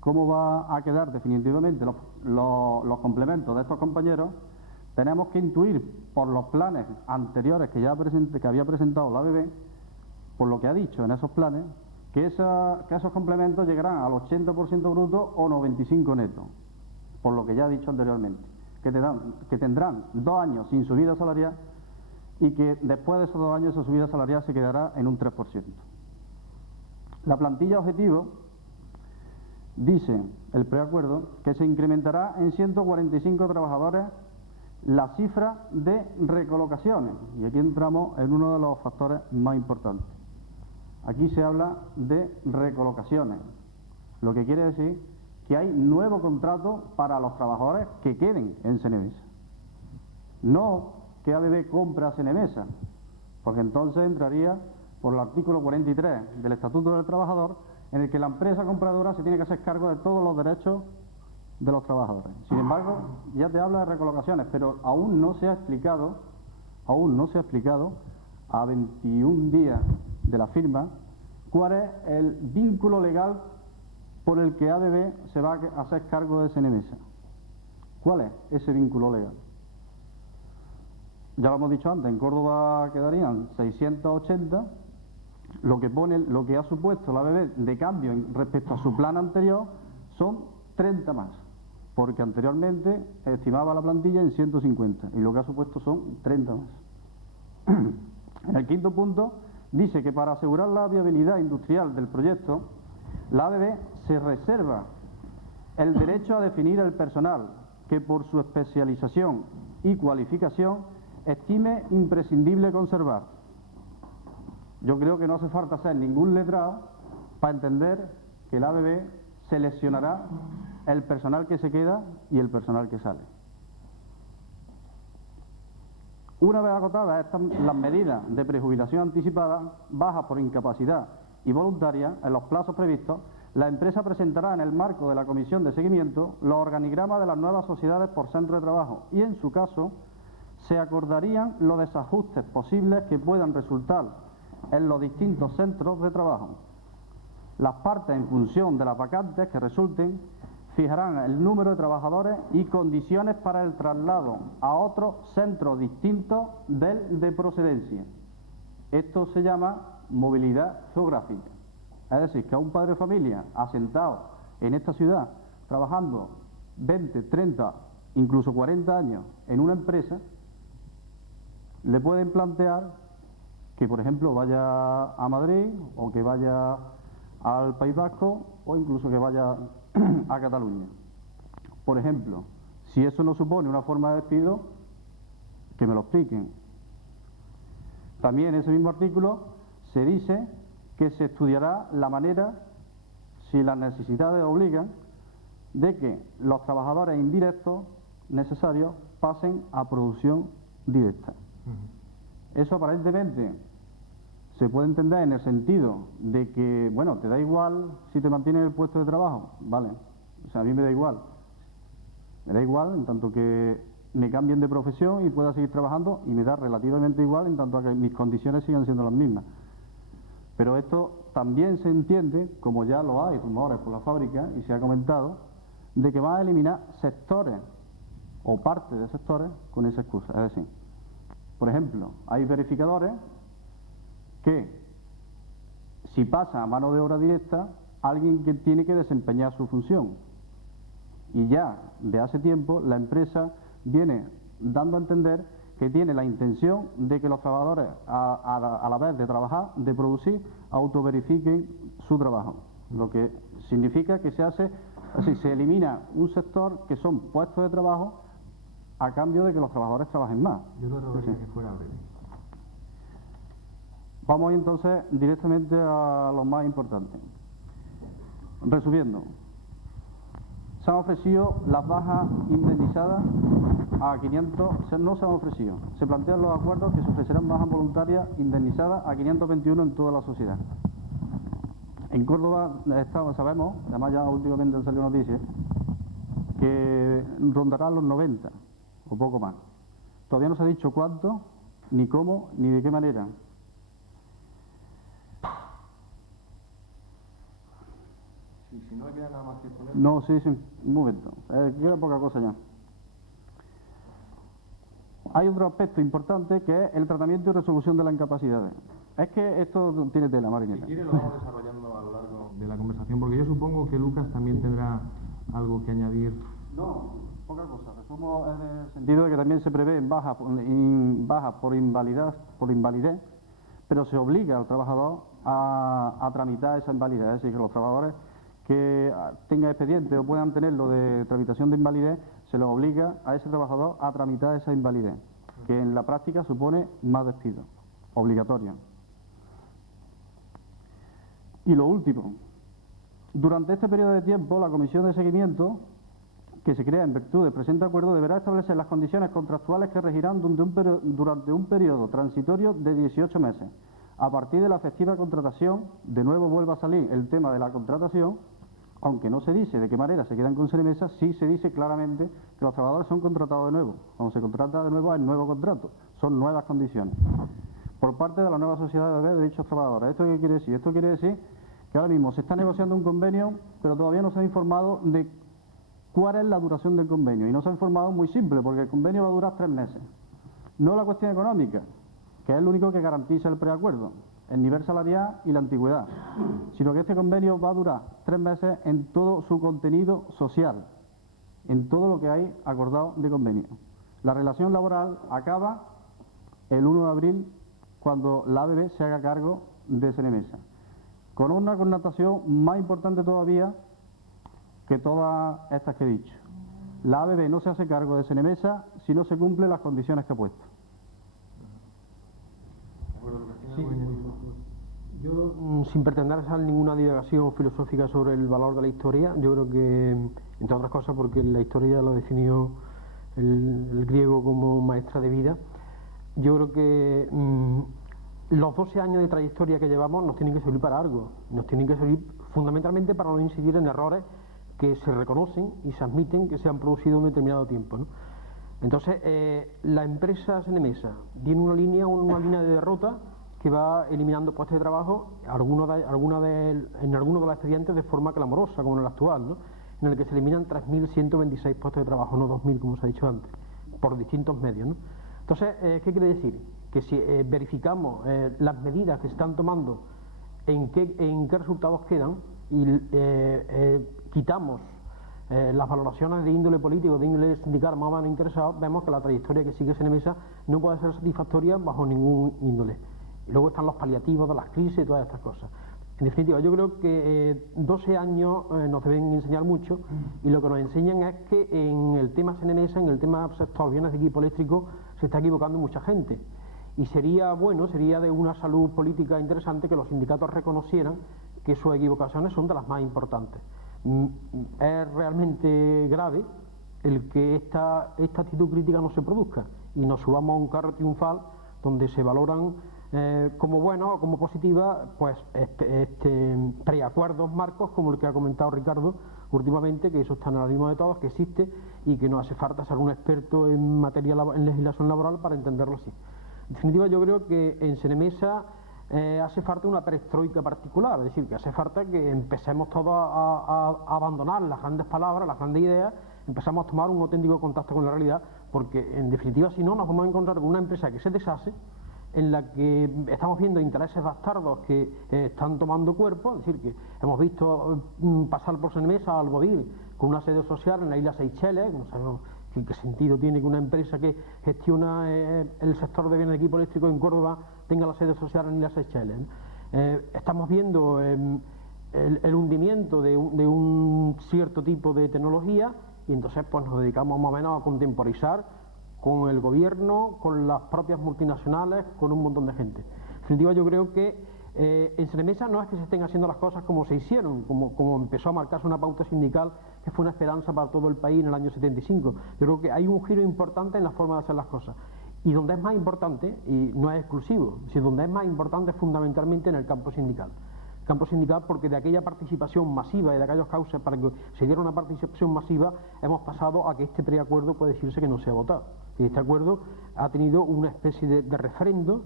cómo va a quedar definitivamente los complementos de estos compañeros, tenemos que intuir por los planes anteriores que había presentado la ABB, por lo que ha dicho en esos planes, que esos complementos llegarán al 80% bruto o 95% neto, por lo que ya he dicho anteriormente, que tendrán 2 años sin subida salarial y que después de esos 2 años esa subida salarial se quedará en un 3%. La plantilla objetivo dice el preacuerdo que se incrementará en 145 trabajadores la cifra de recolocaciones, y aquí entramos en uno de los factores más importantes. Aquí se habla de recolocaciones, lo que quiere decir que hay nuevo contrato para los trabajadores que queden en Cenemesa. No que ABB compra a Cenemesa, porque entonces entraría por el artículo 43 del Estatuto del Trabajador, en el que la empresa compradora se tiene que hacer cargo de todos los derechos de los trabajadores. Sin embargo, ya te habla de recolocaciones, pero aún no se ha explicado a 21 días de la firma cuál es el vínculo legal por el que ABB se va a hacer cargo de Cenemesa. ¿Cuál es ese vínculo legal? Ya lo hemos dicho antes, en Córdoba quedarían 680, lo que ha supuesto la ABB de cambio respecto a su plan anterior son 30 más, porque anteriormente estimaba la plantilla en 150 y lo que ha supuesto son 30 más. En el quinto punto dice que para asegurar la viabilidad industrial del proyecto, la ABB se reserva el derecho a definir el personal que por su especialización y cualificación estime imprescindible conservar. Yo creo que no hace falta ser ningún letrado para entender que la ABB seleccionará el personal que se queda y el personal que sale. Una vez agotadas las medidas de prejubilación anticipada, baja por incapacidad y voluntaria, en los plazos previstos, la empresa presentará en el marco de la comisión de seguimiento los organigramas de las nuevas sociedades por centro de trabajo y, en su caso, se acordarían los desajustes posibles que puedan resultar en los distintos centros de trabajo. Las partes, en función de las vacantes que resulten, fijarán el número de trabajadores y condiciones para el traslado a otro centro distinto del de procedencia. Esto se llama movilidad geográfica. Es decir, que a un padre de familia asentado en esta ciudad, trabajando 20, 30, incluso 40 años en una empresa, le pueden plantear que, por ejemplo, vaya a Madrid o que vaya al País Vasco o incluso que vaya a Cataluña. Por ejemplo, si eso no supone una forma de despido, que me lo expliquen. También en ese mismo artículo se dice que se estudiará la manera, si las necesidades obligan, de que los trabajadores indirectos necesarios pasen a producción directa. Eso aparentemente se puede entender en el sentido de que, bueno, te da igual si te mantienes en el puesto de trabajo, vale, o sea, a mí me da igual en tanto que me cambien de profesión y pueda seguir trabajando, y me da relativamente igual en tanto a que mis condiciones sigan siendo las mismas. Pero esto también se entiende, como ya lo hay rumores por la fábrica y se ha comentado, de que van a eliminar sectores o parte de sectores con esa excusa. Es decir, por ejemplo, hay verificadores que, si pasa a mano de obra directa, alguien que tiene que desempeñar su función. Y ya de hace tiempo la empresa viene dando a entender que tiene la intención de que los trabajadores, a la vez de trabajar, de producir, autoverifiquen su trabajo. lo que significa que se elimina un sector que son puestos de trabajo a cambio de que los trabajadores trabajen más. Yo le rogaría que fuera breve. Vamos entonces directamente a lo más importante. Resumiendo, se han ofrecido las bajas indemnizadas a 500, no se han ofrecido. Se plantean los acuerdos que se ofrecerán bajas voluntarias indemnizadas a 521 en toda la sociedad. En Córdoba sabemos, además ya últimamente han salido noticias, que rondará los 90 o poco más. Todavía no se ha dicho cuánto, ni cómo, ni de qué manera. Si no le queda nada más que poner... No, sí, un momento. Queda poca cosa ya. Hay otro aspecto importante que es el tratamiento y resolución de las incapacidades. Es que esto tiene tela, Marinela. Si quiere lo vamos desarrollando a lo largo de la conversación, porque yo supongo que Lucas también tendrá algo que añadir. No, poca cosa. Resumo en el sentido de que también se prevé baja por invalidez, pero se obliga al trabajador a tramitar esa invalidez. Es decir, que los trabajadores que tengan expediente o puedan tenerlo de tramitación de invalidez, se les obliga a ese trabajador a tramitar esa invalidez, que en la práctica supone más despido, obligatorio. Y lo último, durante este periodo de tiempo, la Comisión de Seguimiento, que se crea en virtud del presente acuerdo, deberá establecer las condiciones contractuales que regirán durante un periodo transitorio de 18 meses. A partir de la efectiva contratación, de nuevo vuelve a salir el tema de la contratación, aunque no se dice de qué manera se quedan con Cenemesa, sí se dice claramente que los trabajadores son contratados de nuevo. Cuando se contrata de nuevo es nuevo contrato, son nuevas condiciones. Por parte de la nueva sociedad de dichos trabajadores. ¿Esto qué quiere decir? Esto quiere decir que ahora mismo se está negociando un convenio, pero todavía no se ha informado de cuál es la duración del convenio. Y no se ha informado muy simple, porque el convenio va a durar 3 meses. No la cuestión económica, que es lo único que garantiza el preacuerdo, el nivel salarial y la antigüedad, sino que este convenio va a durar 3 meses en todo su contenido social, en todo lo que hay acordado de convenio. La relación laboral acaba el 1 de abril, cuando la ABB se haga cargo de Cenemesa, con una connotación más importante todavía que todas estas que he dicho. La ABB no se hace cargo de Cenemesa si no se cumplen las condiciones que ha puesto. Sí. Yo, sin pretender hacer ninguna divagación filosófica sobre el valor de la historia, yo creo que, entre otras cosas, porque la historia lo definió el griego como maestra de vida, yo creo que los 12 años de trayectoria que llevamos nos tienen que servir para algo, nos tienen que servir fundamentalmente para no incidir en errores que se reconocen y se admiten que se han producido en un determinado tiempo, ¿no? Entonces, la empresa Cenemesa tiene una línea de derrota que va eliminando puestos de trabajo, en algunos de los expedientes de forma clamorosa, como en el actual, ¿no? En el que se eliminan 3.126 puestos de trabajo, no 2.000, como se ha dicho antes, por distintos medios, ¿no? Entonces, ¿qué quiere decir? Que si verificamos las medidas que se están tomando, en qué resultados quedan, y quitamos las valoraciones de índole político, de índole sindical más o menos interesados, vemos que la trayectoria que sigue Cenemesa no puede ser satisfactoria bajo ningún índole. Y luego están los paliativos de las crisis y todas estas cosas. En definitiva, yo creo que 12 años nos deben enseñar mucho, y lo que nos enseñan es que en el tema Cenemesa, en el tema sector bienes de equipo eléctrico, se está equivocando mucha gente. Y sería bueno, sería de una salud política interesante que los sindicatos reconocieran que sus equivocaciones son de las más importantes. Es realmente grave el que esta actitud crítica no se produzca y nos subamos a un carro triunfal donde se valoran como bueno o como positiva pues preacuerdos marcos como el que ha comentado Ricardo últimamente, que eso está en el ánimo de todos, que existe y que no hace falta ser un experto en materia en legislación laboral para entenderlo así. En definitiva, yo creo que en Cenemesa hace falta una perestroika particular, es decir, que hace falta que empecemos todos a abandonar las grandes palabras, las grandes ideas, empezamos a tomar un auténtico contacto con la realidad, porque en definitiva, si no, nos vamos a encontrar con una empresa que se deshace, en la que estamos viendo intereses bastardos que están tomando cuerpo, es decir, que hemos visto pasar por Cenemesa a Albobil con una sede social en la isla Seychelles, no sabemos qué sentido tiene que una empresa que gestiona el sector de bienes de equipo eléctrico en Córdoba tenga la sede social en la isla Seychelles, ¿no? Estamos viendo el hundimiento de un cierto tipo de tecnología, y entonces pues nos dedicamos más o menos a contemporizar con el gobierno, con las propias multinacionales, con un montón de gente. En definitiva, yo creo que en Cenemesa no es que se estén haciendo las cosas como se hicieron, como empezó a marcarse una pauta sindical que fue una esperanza para todo el país en el año 75. Yo creo que hay un giro importante en la forma de hacer las cosas. Y donde es más importante, y no es exclusivo, sino donde es más importante es fundamentalmente en el campo sindical. El campo sindical, porque de aquella participación masiva y de aquellos cauces para que se diera una participación masiva, hemos pasado a que este preacuerdo puede decirse que no se ha votado. Y este acuerdo ha tenido una especie de referendo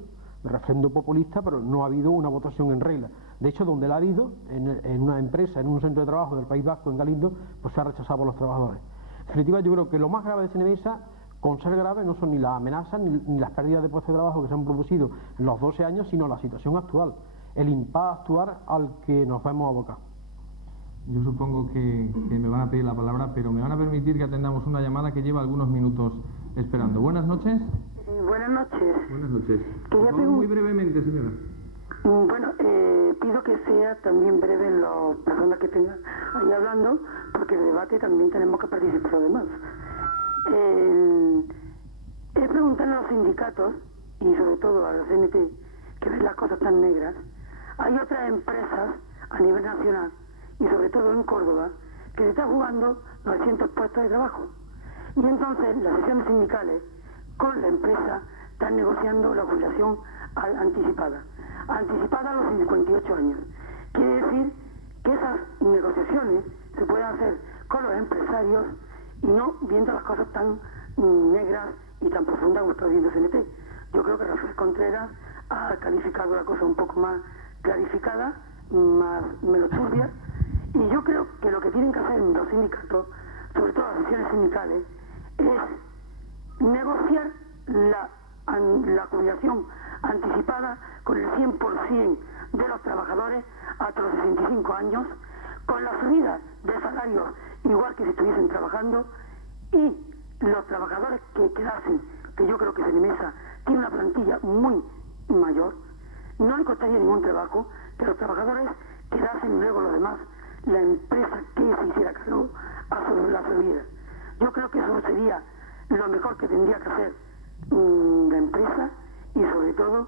populista, pero no ha habido una votación en regla. De hecho, donde la ha habido, en una empresa, en un centro de trabajo del País Vasco, en Galindo, pues se ha rechazado por los trabajadores. En definitiva, yo creo que lo más grave de Cenemesa, con ser grave, no son ni las amenazas ni las pérdidas de puestos de trabajo que se han producido en los 12 años, sino la situación actual, el impasse actual al que nos vemos abocados. Yo supongo que me van a pedir la palabra, pero me van a permitir que atendamos una llamada que lleva algunos minutos esperando. Buenas noches. Buenas noches. Buenas noches. Muy brevemente, señora. Bueno, pido que sea también breve las personas que estén ahí hablando, porque el debate también tenemos que participar los demás. Es preguntarle a los sindicatos, y sobre todo a la CNT, que ven las cosas tan negras. Hay otras empresas a nivel nacional, y sobre todo en Córdoba, que se están jugando 900 puestos de trabajo. Y entonces las sesiones sindicales con la empresa están negociando la jubilación anticipada a los 58 años. Quiere decir que esas negociaciones se pueden hacer con los empresarios y no viendo las cosas tan negras y tan profundas como está viendo CNT. Yo creo que Rafael Contreras ha calificado la cosa un poco más clarificada, menos turbia, y yo creo que lo que tienen que hacer los sindicatos, sobre todo las sesiones sindicales, es negociar la jubilación anticipada con el 100% de los trabajadores hasta los 65 años, con la subida de salarios igual que si estuviesen trabajando, y los trabajadores que quedasen, que yo creo que Cenemesa tiene una plantilla muy mayor, no le costaría ningún trabajo que los trabajadores quedasen, y luego los demás, la empresa que se hiciera cargo a la subida. Yo creo que eso sería lo mejor que tendría que hacer la empresa y sobre todo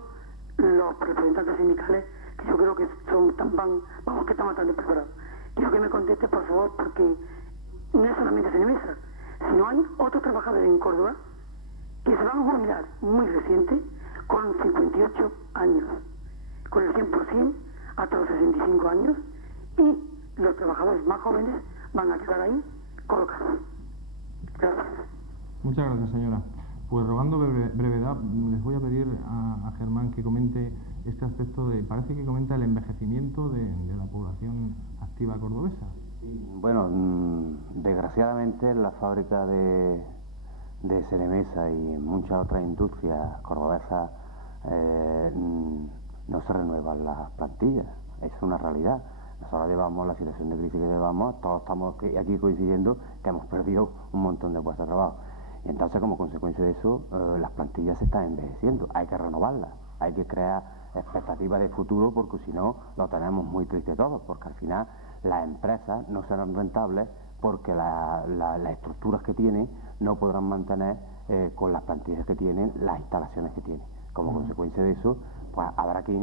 los representantes sindicales, que yo creo que que están bastante preparados. Quiero que me conteste, por favor, porque no es solamente Cenemesa, sino hay otros trabajadores en Córdoba que se van a jubilar muy reciente con 58 años, con el 100% hasta los 65 años, y los trabajadores más jóvenes van a quedar ahí colocados. Gracias. Muchas gracias, señora. Pues rogando brevedad, les voy a pedir a Germán que comente este aspecto parece que comenta el envejecimiento de la población activa cordobesa. Bueno, desgraciadamente la fábrica de Cenemesa y muchas otras industrias cordobesas no se renuevan las plantillas, es una realidad. Nosotros llevamos la situación de crisis que llevamos, todos estamos aquí coincidiendo que hemos perdido un montón de puestos de trabajo. Y entonces, como consecuencia de eso, las plantillas se están envejeciendo, hay que renovarlas, hay que crear expectativas de futuro, porque si no, lo tenemos muy triste todos, porque al final las empresas no serán rentables porque las estructuras que tienen no podrán mantener con las plantillas que tienen, las instalaciones que tienen. Como consecuencia de eso, pues habrá que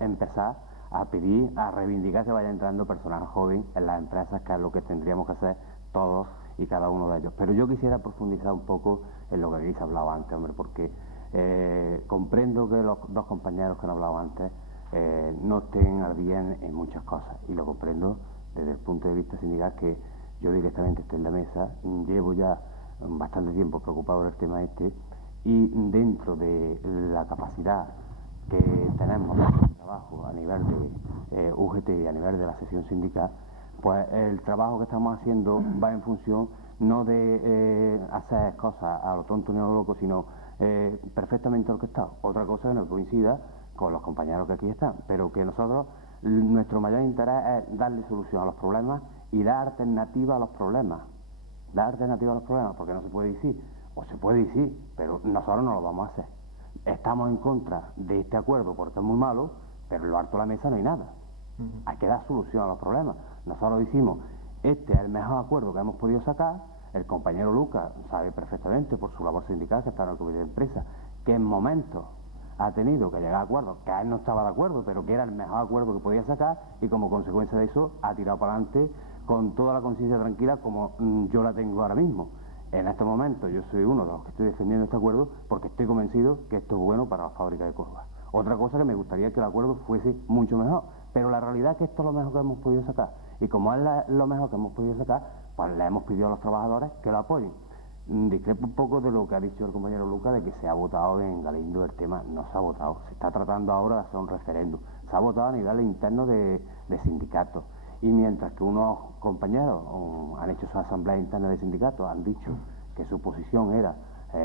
empezar a pedir, a reivindicar que vaya entrando personal joven en las empresas, que es lo que tendríamos que hacer todos y cada uno de ellos. Pero yo quisiera profundizar un poco en lo que habéis hablado antes, hombre, porque comprendo que los dos compañeros que han hablado antes no estén al día en muchas cosas, y lo comprendo desde el punto de vista sindical, que yo directamente estoy en la mesa, llevo ya bastante tiempo preocupado por el tema este, y dentro de la capacidad que tenemos de trabajo a nivel de UGT y a nivel de la sesión sindical, pues el trabajo que estamos haciendo va en función no de hacer cosas a lo tonto ni a lo loco, sino perfectamente orquestado. Otra cosa que no coincida con los compañeros que aquí están, pero que nosotros, nuestro mayor interés es darle solución a los problemas y dar alternativa a los problemas. Dar alternativa a los problemas, porque no se puede decir, o se puede decir, pero nosotros no lo vamos a hacer. Estamos en contra de este acuerdo porque es muy malo, pero en lo alto de la mesa no hay nada. Hay que dar solución a los problemas. Nosotros decimos, este es el mejor acuerdo que hemos podido sacar. El compañero Lucas sabe perfectamente, por su labor sindical, que está en el comité de empresa, que en momentos ha tenido que llegar a acuerdos, que a él no estaba de acuerdo, pero que era el mejor acuerdo que podía sacar, y como consecuencia de eso ha tirado para adelante con toda la conciencia tranquila como yo la tengo ahora mismo. En este momento yo soy uno de los que estoy defendiendo este acuerdo porque estoy convencido que esto es bueno para la fábrica de Córdoba. Otra cosa que me gustaría que el acuerdo fuese mucho mejor, pero la realidad es que esto es lo mejor que hemos podido sacar, y como es lo mejor que hemos podido sacar, pues le hemos pedido a los trabajadores que lo apoyen. Discrepo un poco de lo que ha dicho el compañero Lucas, de que se ha votado en Galindo el tema. No se ha votado, se está tratando ahora de hacer un referéndum. Se ha votado a nivel interno de sindicatos, y mientras que unos compañeros han hecho su asamblea interna de sindicatos, han dicho que su posición era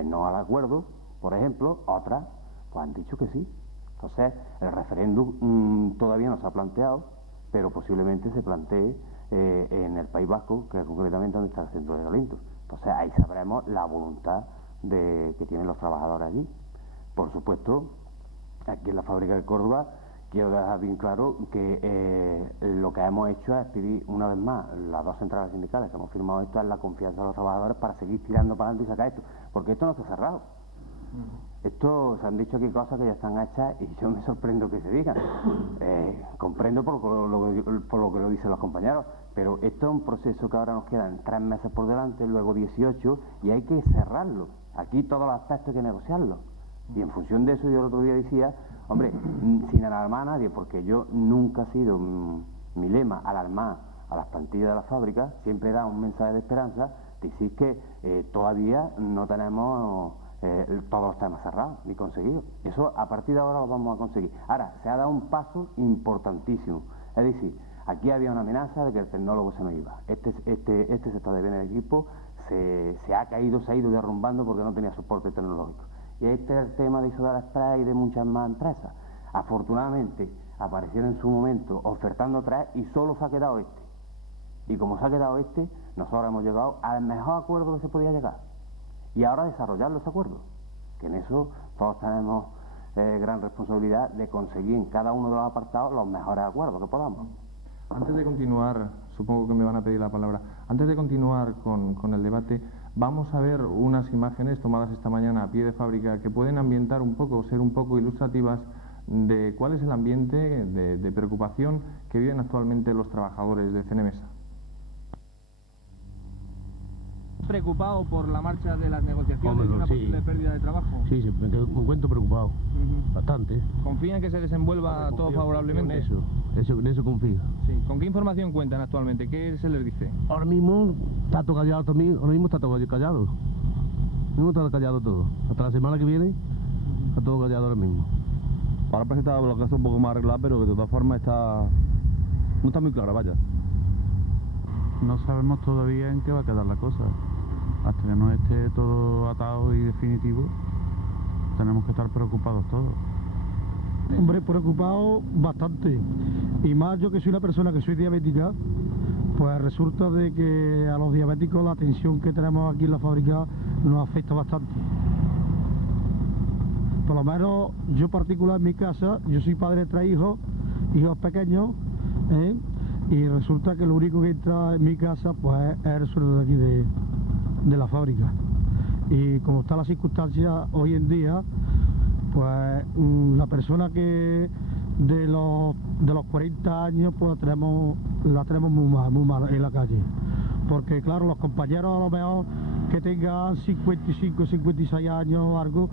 no al acuerdo, por ejemplo, otras pues han dicho que sí. Entonces el referéndum todavía no se ha planteado, pero posiblemente se plantee en el País Vasco, que es concretamente donde está el centro de Galindo. Entonces ahí sabremos la voluntad que tienen los trabajadores allí. Por supuesto, aquí en la fábrica de Córdoba quiero dejar bien claro que lo que hemos hecho es pedir una vez más, las dos centrales sindicales que hemos firmado esto, es la confianza de los trabajadores para seguir tirando para adelante y sacar esto, porque esto no está cerrado. Esto, se han dicho aquí cosas que ya están hechas y yo me sorprendo que se digan. Comprendo por lo que lo dicen los compañeros, pero esto es un proceso que ahora nos quedan 3 meses por delante, luego 18, y hay que cerrarlo. Aquí todos los aspectos hay que negociarlos. Y en función de eso yo el otro día decía, hombre, sin alarmar a nadie, porque yo nunca ha sido mi lema alarmar a las plantillas de la fábrica, siempre da un mensaje de esperanza, decir que todavía no tenemos todos los temas cerrados ni conseguidos. Eso a partir de ahora lo vamos a conseguir. Ahora, se ha dado un paso importantísimo, es decir, aquí había una amenaza de que el tecnólogo se nos iba. Este sector de bienes de equipo se ha ido derrumbando porque no tenía soporte tecnológico. Y este es el tema de Isodal Express y de muchas más empresas. Afortunadamente aparecieron en su momento ofertando 3 y solo se ha quedado este. Y como se ha quedado este, nosotros hemos llegado al mejor acuerdo que se podía llegar. Y ahora desarrollar los acuerdos, que en eso todos tenemos gran responsabilidad de conseguir en cada uno de los apartados los mejores acuerdos que podamos. Antes de continuar, supongo que me van a pedir la palabra, antes de continuar con el debate, vamos a ver unas imágenes tomadas esta mañana a pie de fábrica que pueden ambientar un poco, ser un poco ilustrativas de cuál es el ambiente de preocupación que viven actualmente los trabajadores de CNMESA. ¿Preocupado por la marcha de las negociaciones y una posible pérdida de trabajo? Sí, me encuentro preocupado, bastante. ¿Confía en que se desenvuelva todo favorablemente? En eso confío. Sí. ¿Con qué información cuentan actualmente? ¿Qué se les dice? Ahora mismo está todo callado también, ahora mismo está todo callado. Ahora mismo está callado todo. Hasta la semana que viene está todo callado ahora mismo. Ahora presentado la cosa un poco más arreglada, pero que de todas formas no está muy clara, vaya. No sabemos todavía en qué va a quedar la cosa. Hasta que no esté todo atado y definitivo, tenemos que estar preocupados todos. Hombre, preocupado bastante. Y más yo que soy una persona que soy diabética, pues resulta de que a los diabéticos la tensión que tenemos aquí en la fábrica nos afecta bastante. Por lo menos yo particular en mi casa, yo soy padre de 3 hijos pequeños, y resulta que lo único que entra en mi casa pues es el sueldo de aquí de la fábrica. Y como está la circunstancia hoy en día, pues la persona que de los 40 años pues la tenemos muy mal en la calle. Porque claro, los compañeros a lo mejor que tengan 55, 56 años o algo,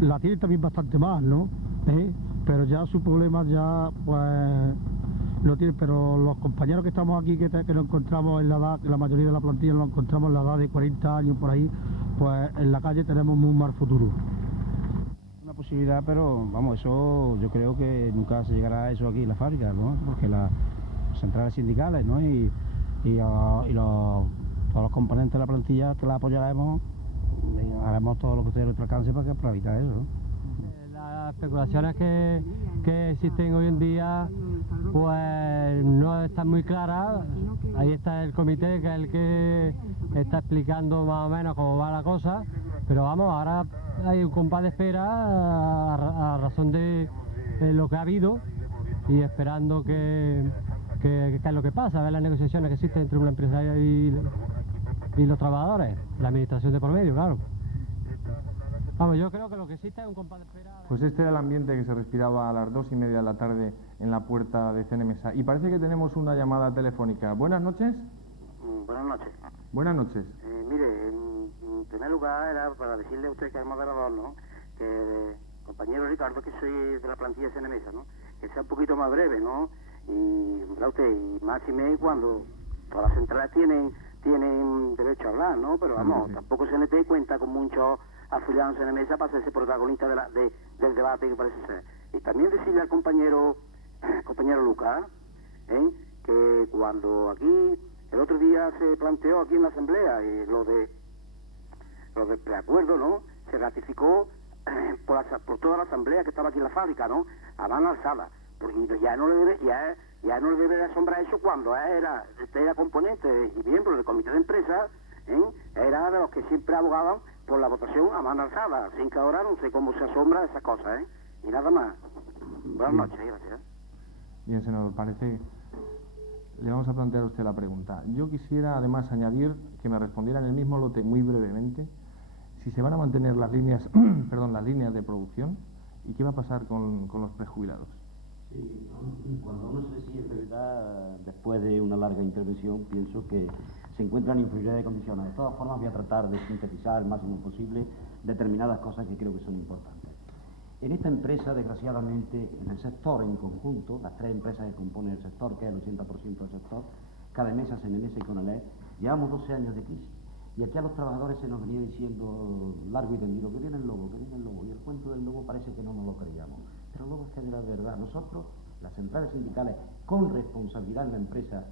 la tienen también bastante más, ¿no? Pero ya su problema ya pues lo tienen, pero los compañeros que estamos aquí, que nos encontramos en la edad, la mayoría de la plantilla nos encontramos en la edad de 40 años por ahí, pues en la calle tenemos muy mal futuro. Una posibilidad, pero vamos, eso yo creo que nunca se llegará a eso aquí en la fábrica, ¿no? Porque las centrales sindicales, ¿no? Y todos los componentes de la plantilla que la apoyaremos, haremos todo lo que esté a nuestro alcance para evitar eso, ¿no? Las especulaciones que existen hoy en día pues no están muy claras. Ahí está el comité, que es el que está explicando más o menos cómo va la cosa, pero vamos, ahora hay un compás de espera a razón de lo que ha habido, y esperando qué es lo que pasa, ver las negociaciones que existen entre una empresa y los trabajadores, la administración de por medio, claro. Vamos, yo creo que lo que existe es un compás de espera. Pues este era el ambiente que se respiraba a las 2:30 de la tarde en la puerta de CNMESA. Y parece que tenemos una llamada telefónica. Buenas noches. Buenas noches. Buenas noches. Mire, en primer lugar era para decirle a usted que es moderador, ¿no? Que compañero Ricardo, que soy de la plantilla de CNMESA, ¿no? Que sea un poquito más breve, ¿no? Y, ¿verdad usted? Y máxime cuando todas las centrales tienen derecho a hablar, ¿no? Pero vamos, sí. Tampoco CNT cuenta con muchos afiliados en CNMESA para ser ese protagonista del debate que parece ser. Y también decirle al compañero Lucas, que cuando aquí el otro día se planteó aquí en la Asamblea lo del preacuerdo, ¿no? Se ratificó por toda la Asamblea que estaba aquí en la fábrica, ¿no? A mano alzada. Porque ya no le debe de asombrar eso cuando usted era componente y miembro del comité de empresa, era de los que siempre abogaban por la votación a mano alzada. Así que ahora no sé cómo se asombra de esas cosas, Y nada más. Buenas noches, gracias. Bien, senador, parece... Le vamos a plantear a usted la pregunta. Yo quisiera además añadir que me respondiera en el mismo lote muy brevemente si se van a mantener las líneas, las líneas de producción y qué va a pasar con los prejubilados. Sí, cuando uno se decide en realidad, después de una larga intervención, pienso que se encuentran inferioridad de condiciones. De todas formas, voy a tratar de sintetizar el máximo posible determinadas cosas que creo que son importantes. En esta empresa, desgraciadamente, en el sector en conjunto, las tres empresas que componen el sector, que es el 80% del sector, CADEMESA, CNMESA y CONALER, llevamos 12 años de crisis. Y aquí a los trabajadores se nos venía diciendo largo y tendido que viene el lobo, y el cuento del lobo parece que no nos lo creíamos. Pero luego es que de la verdad, nosotros, las centrales sindicales, con responsabilidad en la empresa,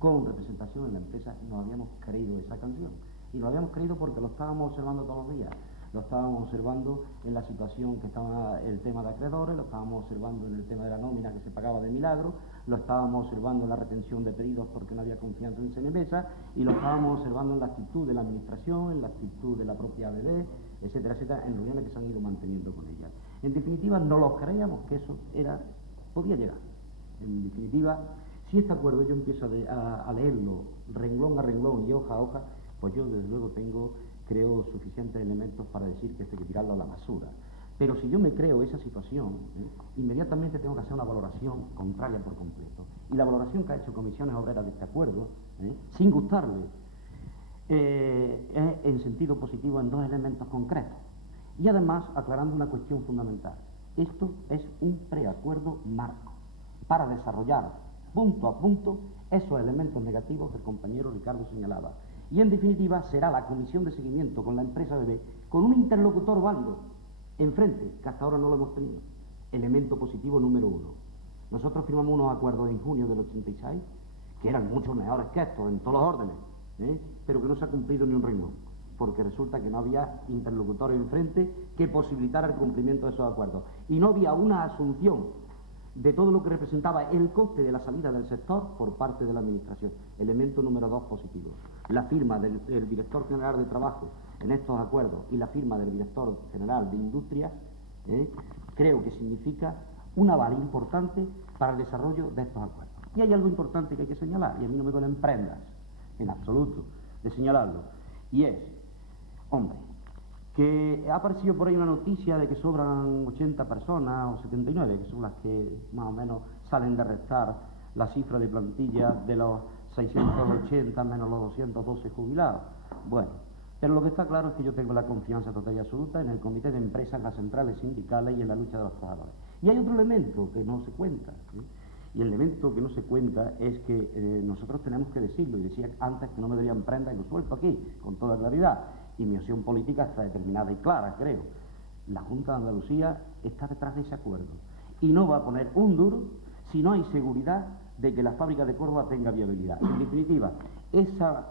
con representación en la empresa, nos habíamos creído esa canción. Y lo habíamos creído porque lo estábamos observando todos los días. Lo estábamos observando en la situación que estaba el tema de acreedores, lo estábamos observando en el tema de la nómina que se pagaba de milagro, lo estábamos observando en la retención de pedidos porque no había confianza en CNMESA, y lo estábamos observando en la actitud de la administración, en la actitud de la propia ABB, etcétera, etcétera, en reuniones que se han ido manteniendo con ella. En definitiva, no lo creíamos que eso podía llegar. En definitiva, si este acuerdo yo empiezo a leerlo renglón a renglón y hoja a hoja, pues yo desde luego creo suficientes elementos para decir que esto hay que tirarlo a la basura. Pero si yo me creo esa situación, inmediatamente tengo que hacer una valoración contraria por completo. Y la valoración que ha hecho Comisiones Obreras de este acuerdo, sin gustarle, es en sentido positivo en dos elementos concretos. Y además aclarando una cuestión fundamental. Esto es un preacuerdo marco para desarrollar punto a punto esos elementos negativos que el compañero Ricardo señalaba. Y en definitiva será la comisión de seguimiento con la empresa BB con un interlocutor válido enfrente, que hasta ahora no lo hemos tenido. Elemento positivo número 1. Nosotros firmamos unos acuerdos en junio del 86 que eran mucho mejores que estos en todos los órdenes, pero que no se ha cumplido ni un renglón, porque resulta que no había interlocutor enfrente que posibilitara el cumplimiento de esos acuerdos. Y no había una asunción de todo lo que representaba el coste de la salida del sector por parte de la Administración. Elemento número 2 positivo. La firma del Director General de Trabajo en estos acuerdos y la firma del Director General de Industrias, creo que significa un aval importante para el desarrollo de estos acuerdos. Y hay algo importante que hay que señalar, y a mí no me duelen prendas, en absoluto, de señalarlo, y es, hombre, que ha aparecido por ahí una noticia de que sobran 80 personas o 79, que son las que más o menos salen de restar la cifra de plantilla de los 680 menos los 212 jubilados. Bueno, pero lo que está claro es que yo tengo la confianza total y absoluta en el comité de empresa, en las centrales sindicales y en la lucha de los trabajadores. Y hay otro elemento que no se cuenta, y el elemento que no se cuenta es que nosotros tenemos que decirlo, y decía antes que no me darían prenda y lo suelto aquí, con toda claridad. Y mi opción política está determinada y clara, creo. La Junta de Andalucía está detrás de ese acuerdo. Y no va a poner un duro si no hay seguridad de que la fábrica de Córdoba tenga viabilidad. En definitiva, esa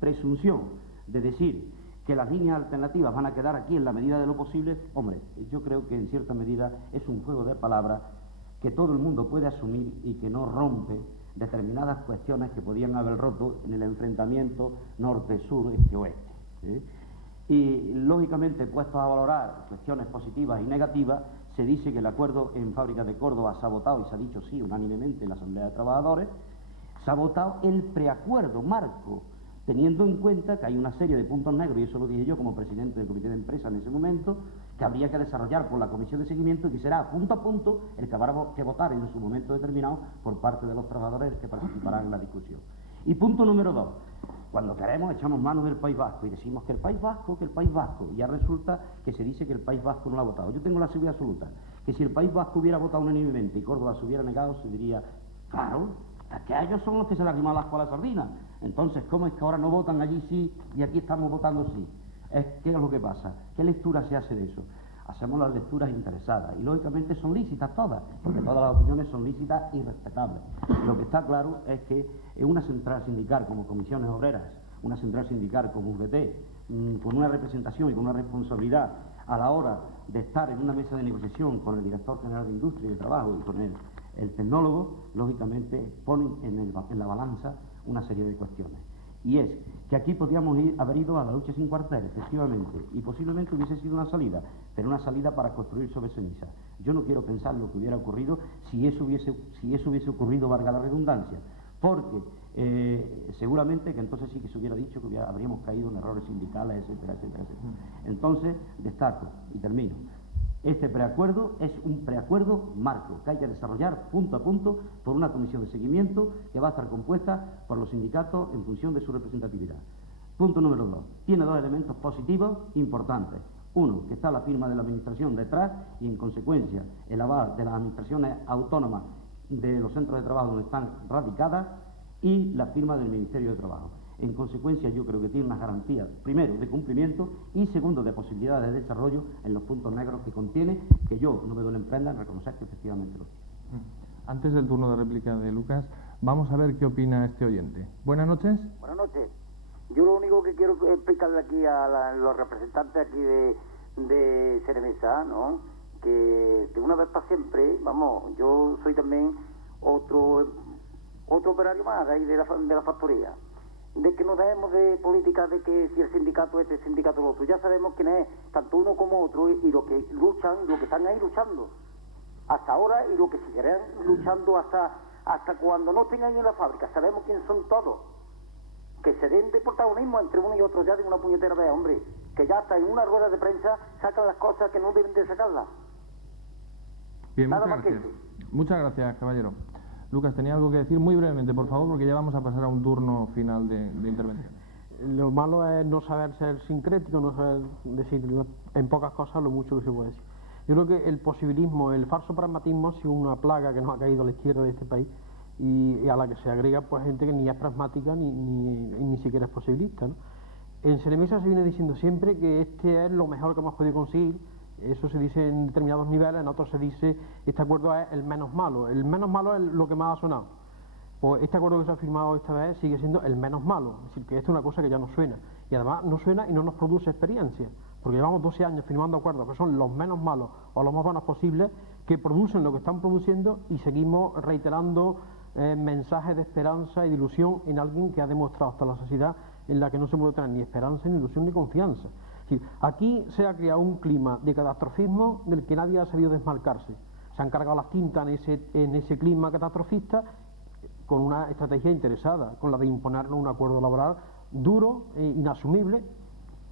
presunción de decir que las líneas alternativas van a quedar aquí en la medida de lo posible, hombre, yo creo que en cierta medida es un juego de palabras que todo el mundo puede asumir y que no rompe determinadas cuestiones que podían haber roto en el enfrentamiento norte-sur, este-oeste. Y lógicamente puestos a valorar cuestiones positivas y negativas, se dice que el acuerdo en Fábricas de Córdoba se ha votado, y se ha dicho sí unánimemente en la Asamblea de Trabajadores, se ha votado el preacuerdo marco, teniendo en cuenta que hay una serie de puntos negros, y eso lo dije yo como presidente del comité de empresa en ese momento, que habría que desarrollar por la comisión de seguimiento y que será punto a punto el que habrá que votar en su momento determinado por parte de los trabajadores que participarán en la discusión. Y punto número 2, cuando queremos echamos mano del País Vasco y decimos que el País Vasco, y ya resulta que se dice que el País Vasco no lo ha votado. Yo tengo la seguridad absoluta que si el País Vasco hubiera votado unánimemente y Córdoba se hubiera negado, se diría, claro, que ellos son los que se le arriman las colas sardinas. Entonces, ¿cómo es que ahora no votan allí sí y aquí estamos votando sí? ¿Qué es lo que pasa? ¿Qué lectura se hace de eso? Hacemos las lecturas interesadas y lógicamente son lícitas todas, porque todas las opiniones son lícitas y respetables. Lo que está claro es que una central sindical como Comisiones Obreras, una central sindical como UGT, con una representación y con una responsabilidad a la hora de estar en una mesa de negociación con el director general de Industria y de Trabajo y con el tecnólogo, lógicamente ponen en la balanza una serie de cuestiones. Y es que aquí podríamos haber ido a la lucha sin cuartel, efectivamente, y posiblemente hubiese sido una salida, pero una salida para construir sobre ceniza. Yo no quiero pensar lo que hubiera ocurrido si eso hubiese ocurrido, valga la redundancia, porque seguramente que entonces sí que se hubiera dicho que habríamos caído en errores sindicales, etcétera, etcétera, etcétera. Entonces, destaco y termino. Este preacuerdo es un preacuerdo marco que hay que desarrollar punto a punto por una comisión de seguimiento que va a estar compuesta por los sindicatos en función de su representatividad. Punto número 2. Tiene dos elementos positivos importantes. Uno, que está la firma de la Administración detrás y, en consecuencia, el aval de las administraciones autónomas de los centros de trabajo donde están radicadas y la firma del Ministerio de Trabajo. En consecuencia, yo creo que tiene unas garantías, primero, de cumplimiento y, segundo, de posibilidades de desarrollo en los puntos negros que contiene, que yo no me duele en prenda en reconocer que efectivamente lo tiene. Antes del turno de réplica de Lucas, vamos a ver qué opina este oyente. Buenas noches. Buenas noches. Yo lo único que quiero explicarle aquí a los representantes aquí de Ceremesa, ¿no?, que de una vez para siempre, vamos, yo soy también otro operario más de ahí de la factoría, de que nos dejemos de política de que si el sindicato este, el sindicato lo otro. Ya sabemos quién es, tanto uno como otro, y lo que luchan, lo que están ahí luchando hasta ahora y lo que seguirán luchando hasta cuando no estén ahí en la fábrica. Sabemos quién son todos. Que se den de protagonismo entre uno y otro ya de una puñetera vez, hombre. Que ya hasta en una rueda de prensa sacan las cosas que no deben de sacarlas. Bien, muchas gracias. Muchas gracias, caballero. Lucas, tenía algo que decir muy brevemente, por favor, porque ya vamos a pasar a un turno final de intervención. Lo malo es no saber ser sincrético, no saber decir en pocas cosas lo mucho que se puede decir. Yo creo que el posibilismo, el falso pragmatismo ha sido una plaga que nos ha caído a la izquierda de este país y a la que se agrega pues gente que ni es pragmática ni siquiera es posibilista, ¿no? En Ceremesa se viene diciendo siempre que este es lo mejor que hemos podido conseguir. Eso se dice en determinados niveles, en otros se dice este acuerdo es el menos malo. El menos malo es lo que más ha sonado. Pues este acuerdo que se ha firmado esta vez sigue siendo el menos malo. Es decir, que esto es una cosa que ya no suena. Y además no suena y no nos produce experiencia. Porque llevamos 12 años firmando acuerdos que son los menos malos o los más buenos posibles, que producen lo que están produciendo y seguimos reiterando mensajes de esperanza y de ilusión en alguien que ha demostrado hasta la sociedad en la que no se puede tener ni esperanza, ni ilusión, ni confianza. Es decir, aquí se ha creado un clima de catastrofismo del que nadie ha sabido desmarcarse. Se han cargado las tintas en ese clima catastrofista con una estrategia interesada, con la de imponernos un acuerdo laboral duro e inasumible,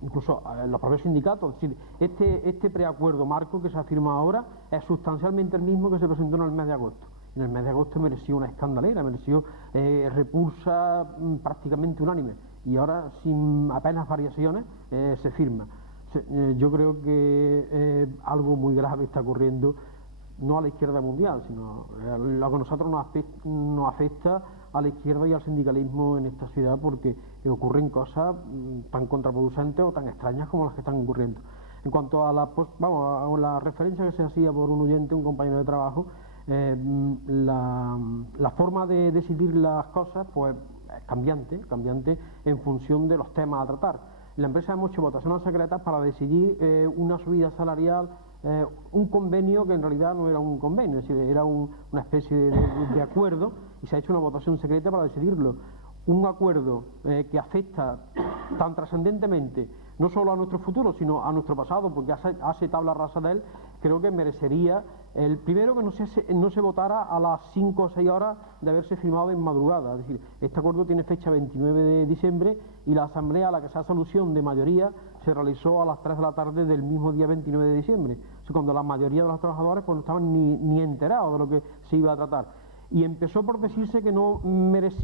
incluso los propios sindicatos. Es decir, este preacuerdo marco que se ha firmado ahora es sustancialmente el mismo que se presentó en el mes de agosto. En el mes de agosto mereció una escandalera, mereció repulsa prácticamente unánime. Y ahora, sin apenas variaciones, se firma. Yo creo que algo muy grave está ocurriendo, no a la izquierda mundial, sino a lo que a nosotros nos afecta a la izquierda y al sindicalismo en esta ciudad, porque ocurren cosas tan contraproducentes o tan extrañas como las que están ocurriendo. En cuanto a la referencia que se hacía por un oyente, un compañero de trabajo, la forma de decidir las cosas pues es cambiante en función de los temas a tratar. En la empresa hemos hecho votaciones secretas para decidir una subida salarial, un convenio que en realidad no era un convenio, es decir, era una especie de acuerdo, y se ha hecho una votación secreta para decidirlo. Un acuerdo que afecta tan trascendentemente no solo a nuestro futuro, sino a nuestro pasado, porque hace tabla rasa de él, creo que merecería, el primero, que no se votara a las 5 o 6 horas de haberse firmado en madrugada. Es decir, este acuerdo tiene fecha 29 de diciembre y la asamblea a la que se hace alusión de mayoría se realizó a las 3 de la tarde del mismo día 29 de diciembre, o sea, cuando la mayoría de los trabajadores pues no estaban ni enterados de lo que se iba a tratar. Y empezó por decirse que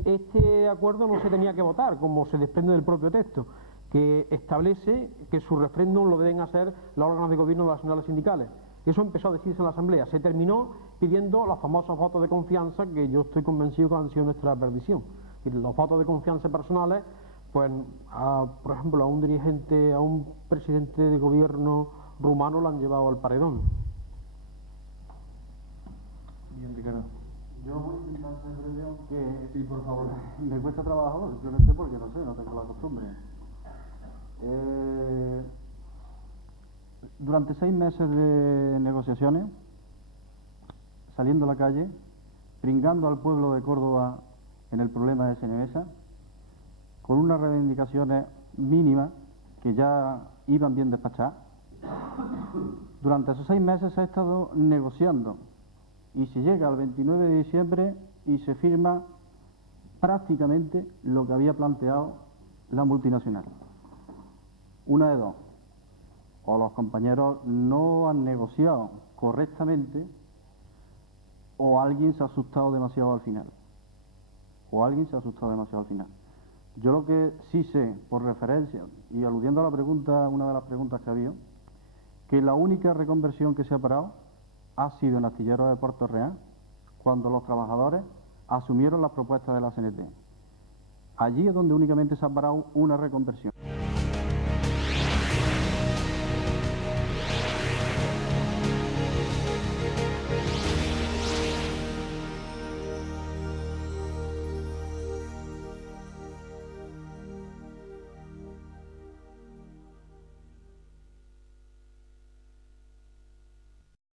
este acuerdo no se tenía que votar, como se desprende del propio texto, que establece que su referéndum lo deben hacer los órganos de gobierno de las centrales sindicales. Eso empezó a decirse en la Asamblea. Se terminó pidiendo los famosos votos de confianza, que yo estoy convencido que han sido nuestra perdición. Y los votos de confianza personales, pues, por ejemplo, a un dirigente, a un presidente de gobierno rumano lo han llevado al paredón. Bien, Ricardo. Yo voy a intentar ser breve, aunque sí, por favor, me cuesta trabajo, simplemente porque no sé, no tengo la costumbre. Durante 6 meses de negociaciones, saliendo a la calle, pringando al pueblo de Córdoba en el problema de SNMesa, con unas reivindicaciones mínimas que ya iban bien despachadas. Durante esos 6 meses se ha estado negociando y se llega al 29 de diciembre y se firma prácticamente lo que había planteado la multinacional. Una de dos: o los compañeros no han negociado correctamente, o alguien se ha asustado demasiado al final. Yo lo que sí sé, por referencia, y aludiendo a la pregunta, una de las preguntas que había, que la única reconversión que se ha parado ha sido en Astilleros de Puerto Real, cuando los trabajadores asumieron las propuestas de la CNT. Allí es donde únicamente se ha parado una reconversión.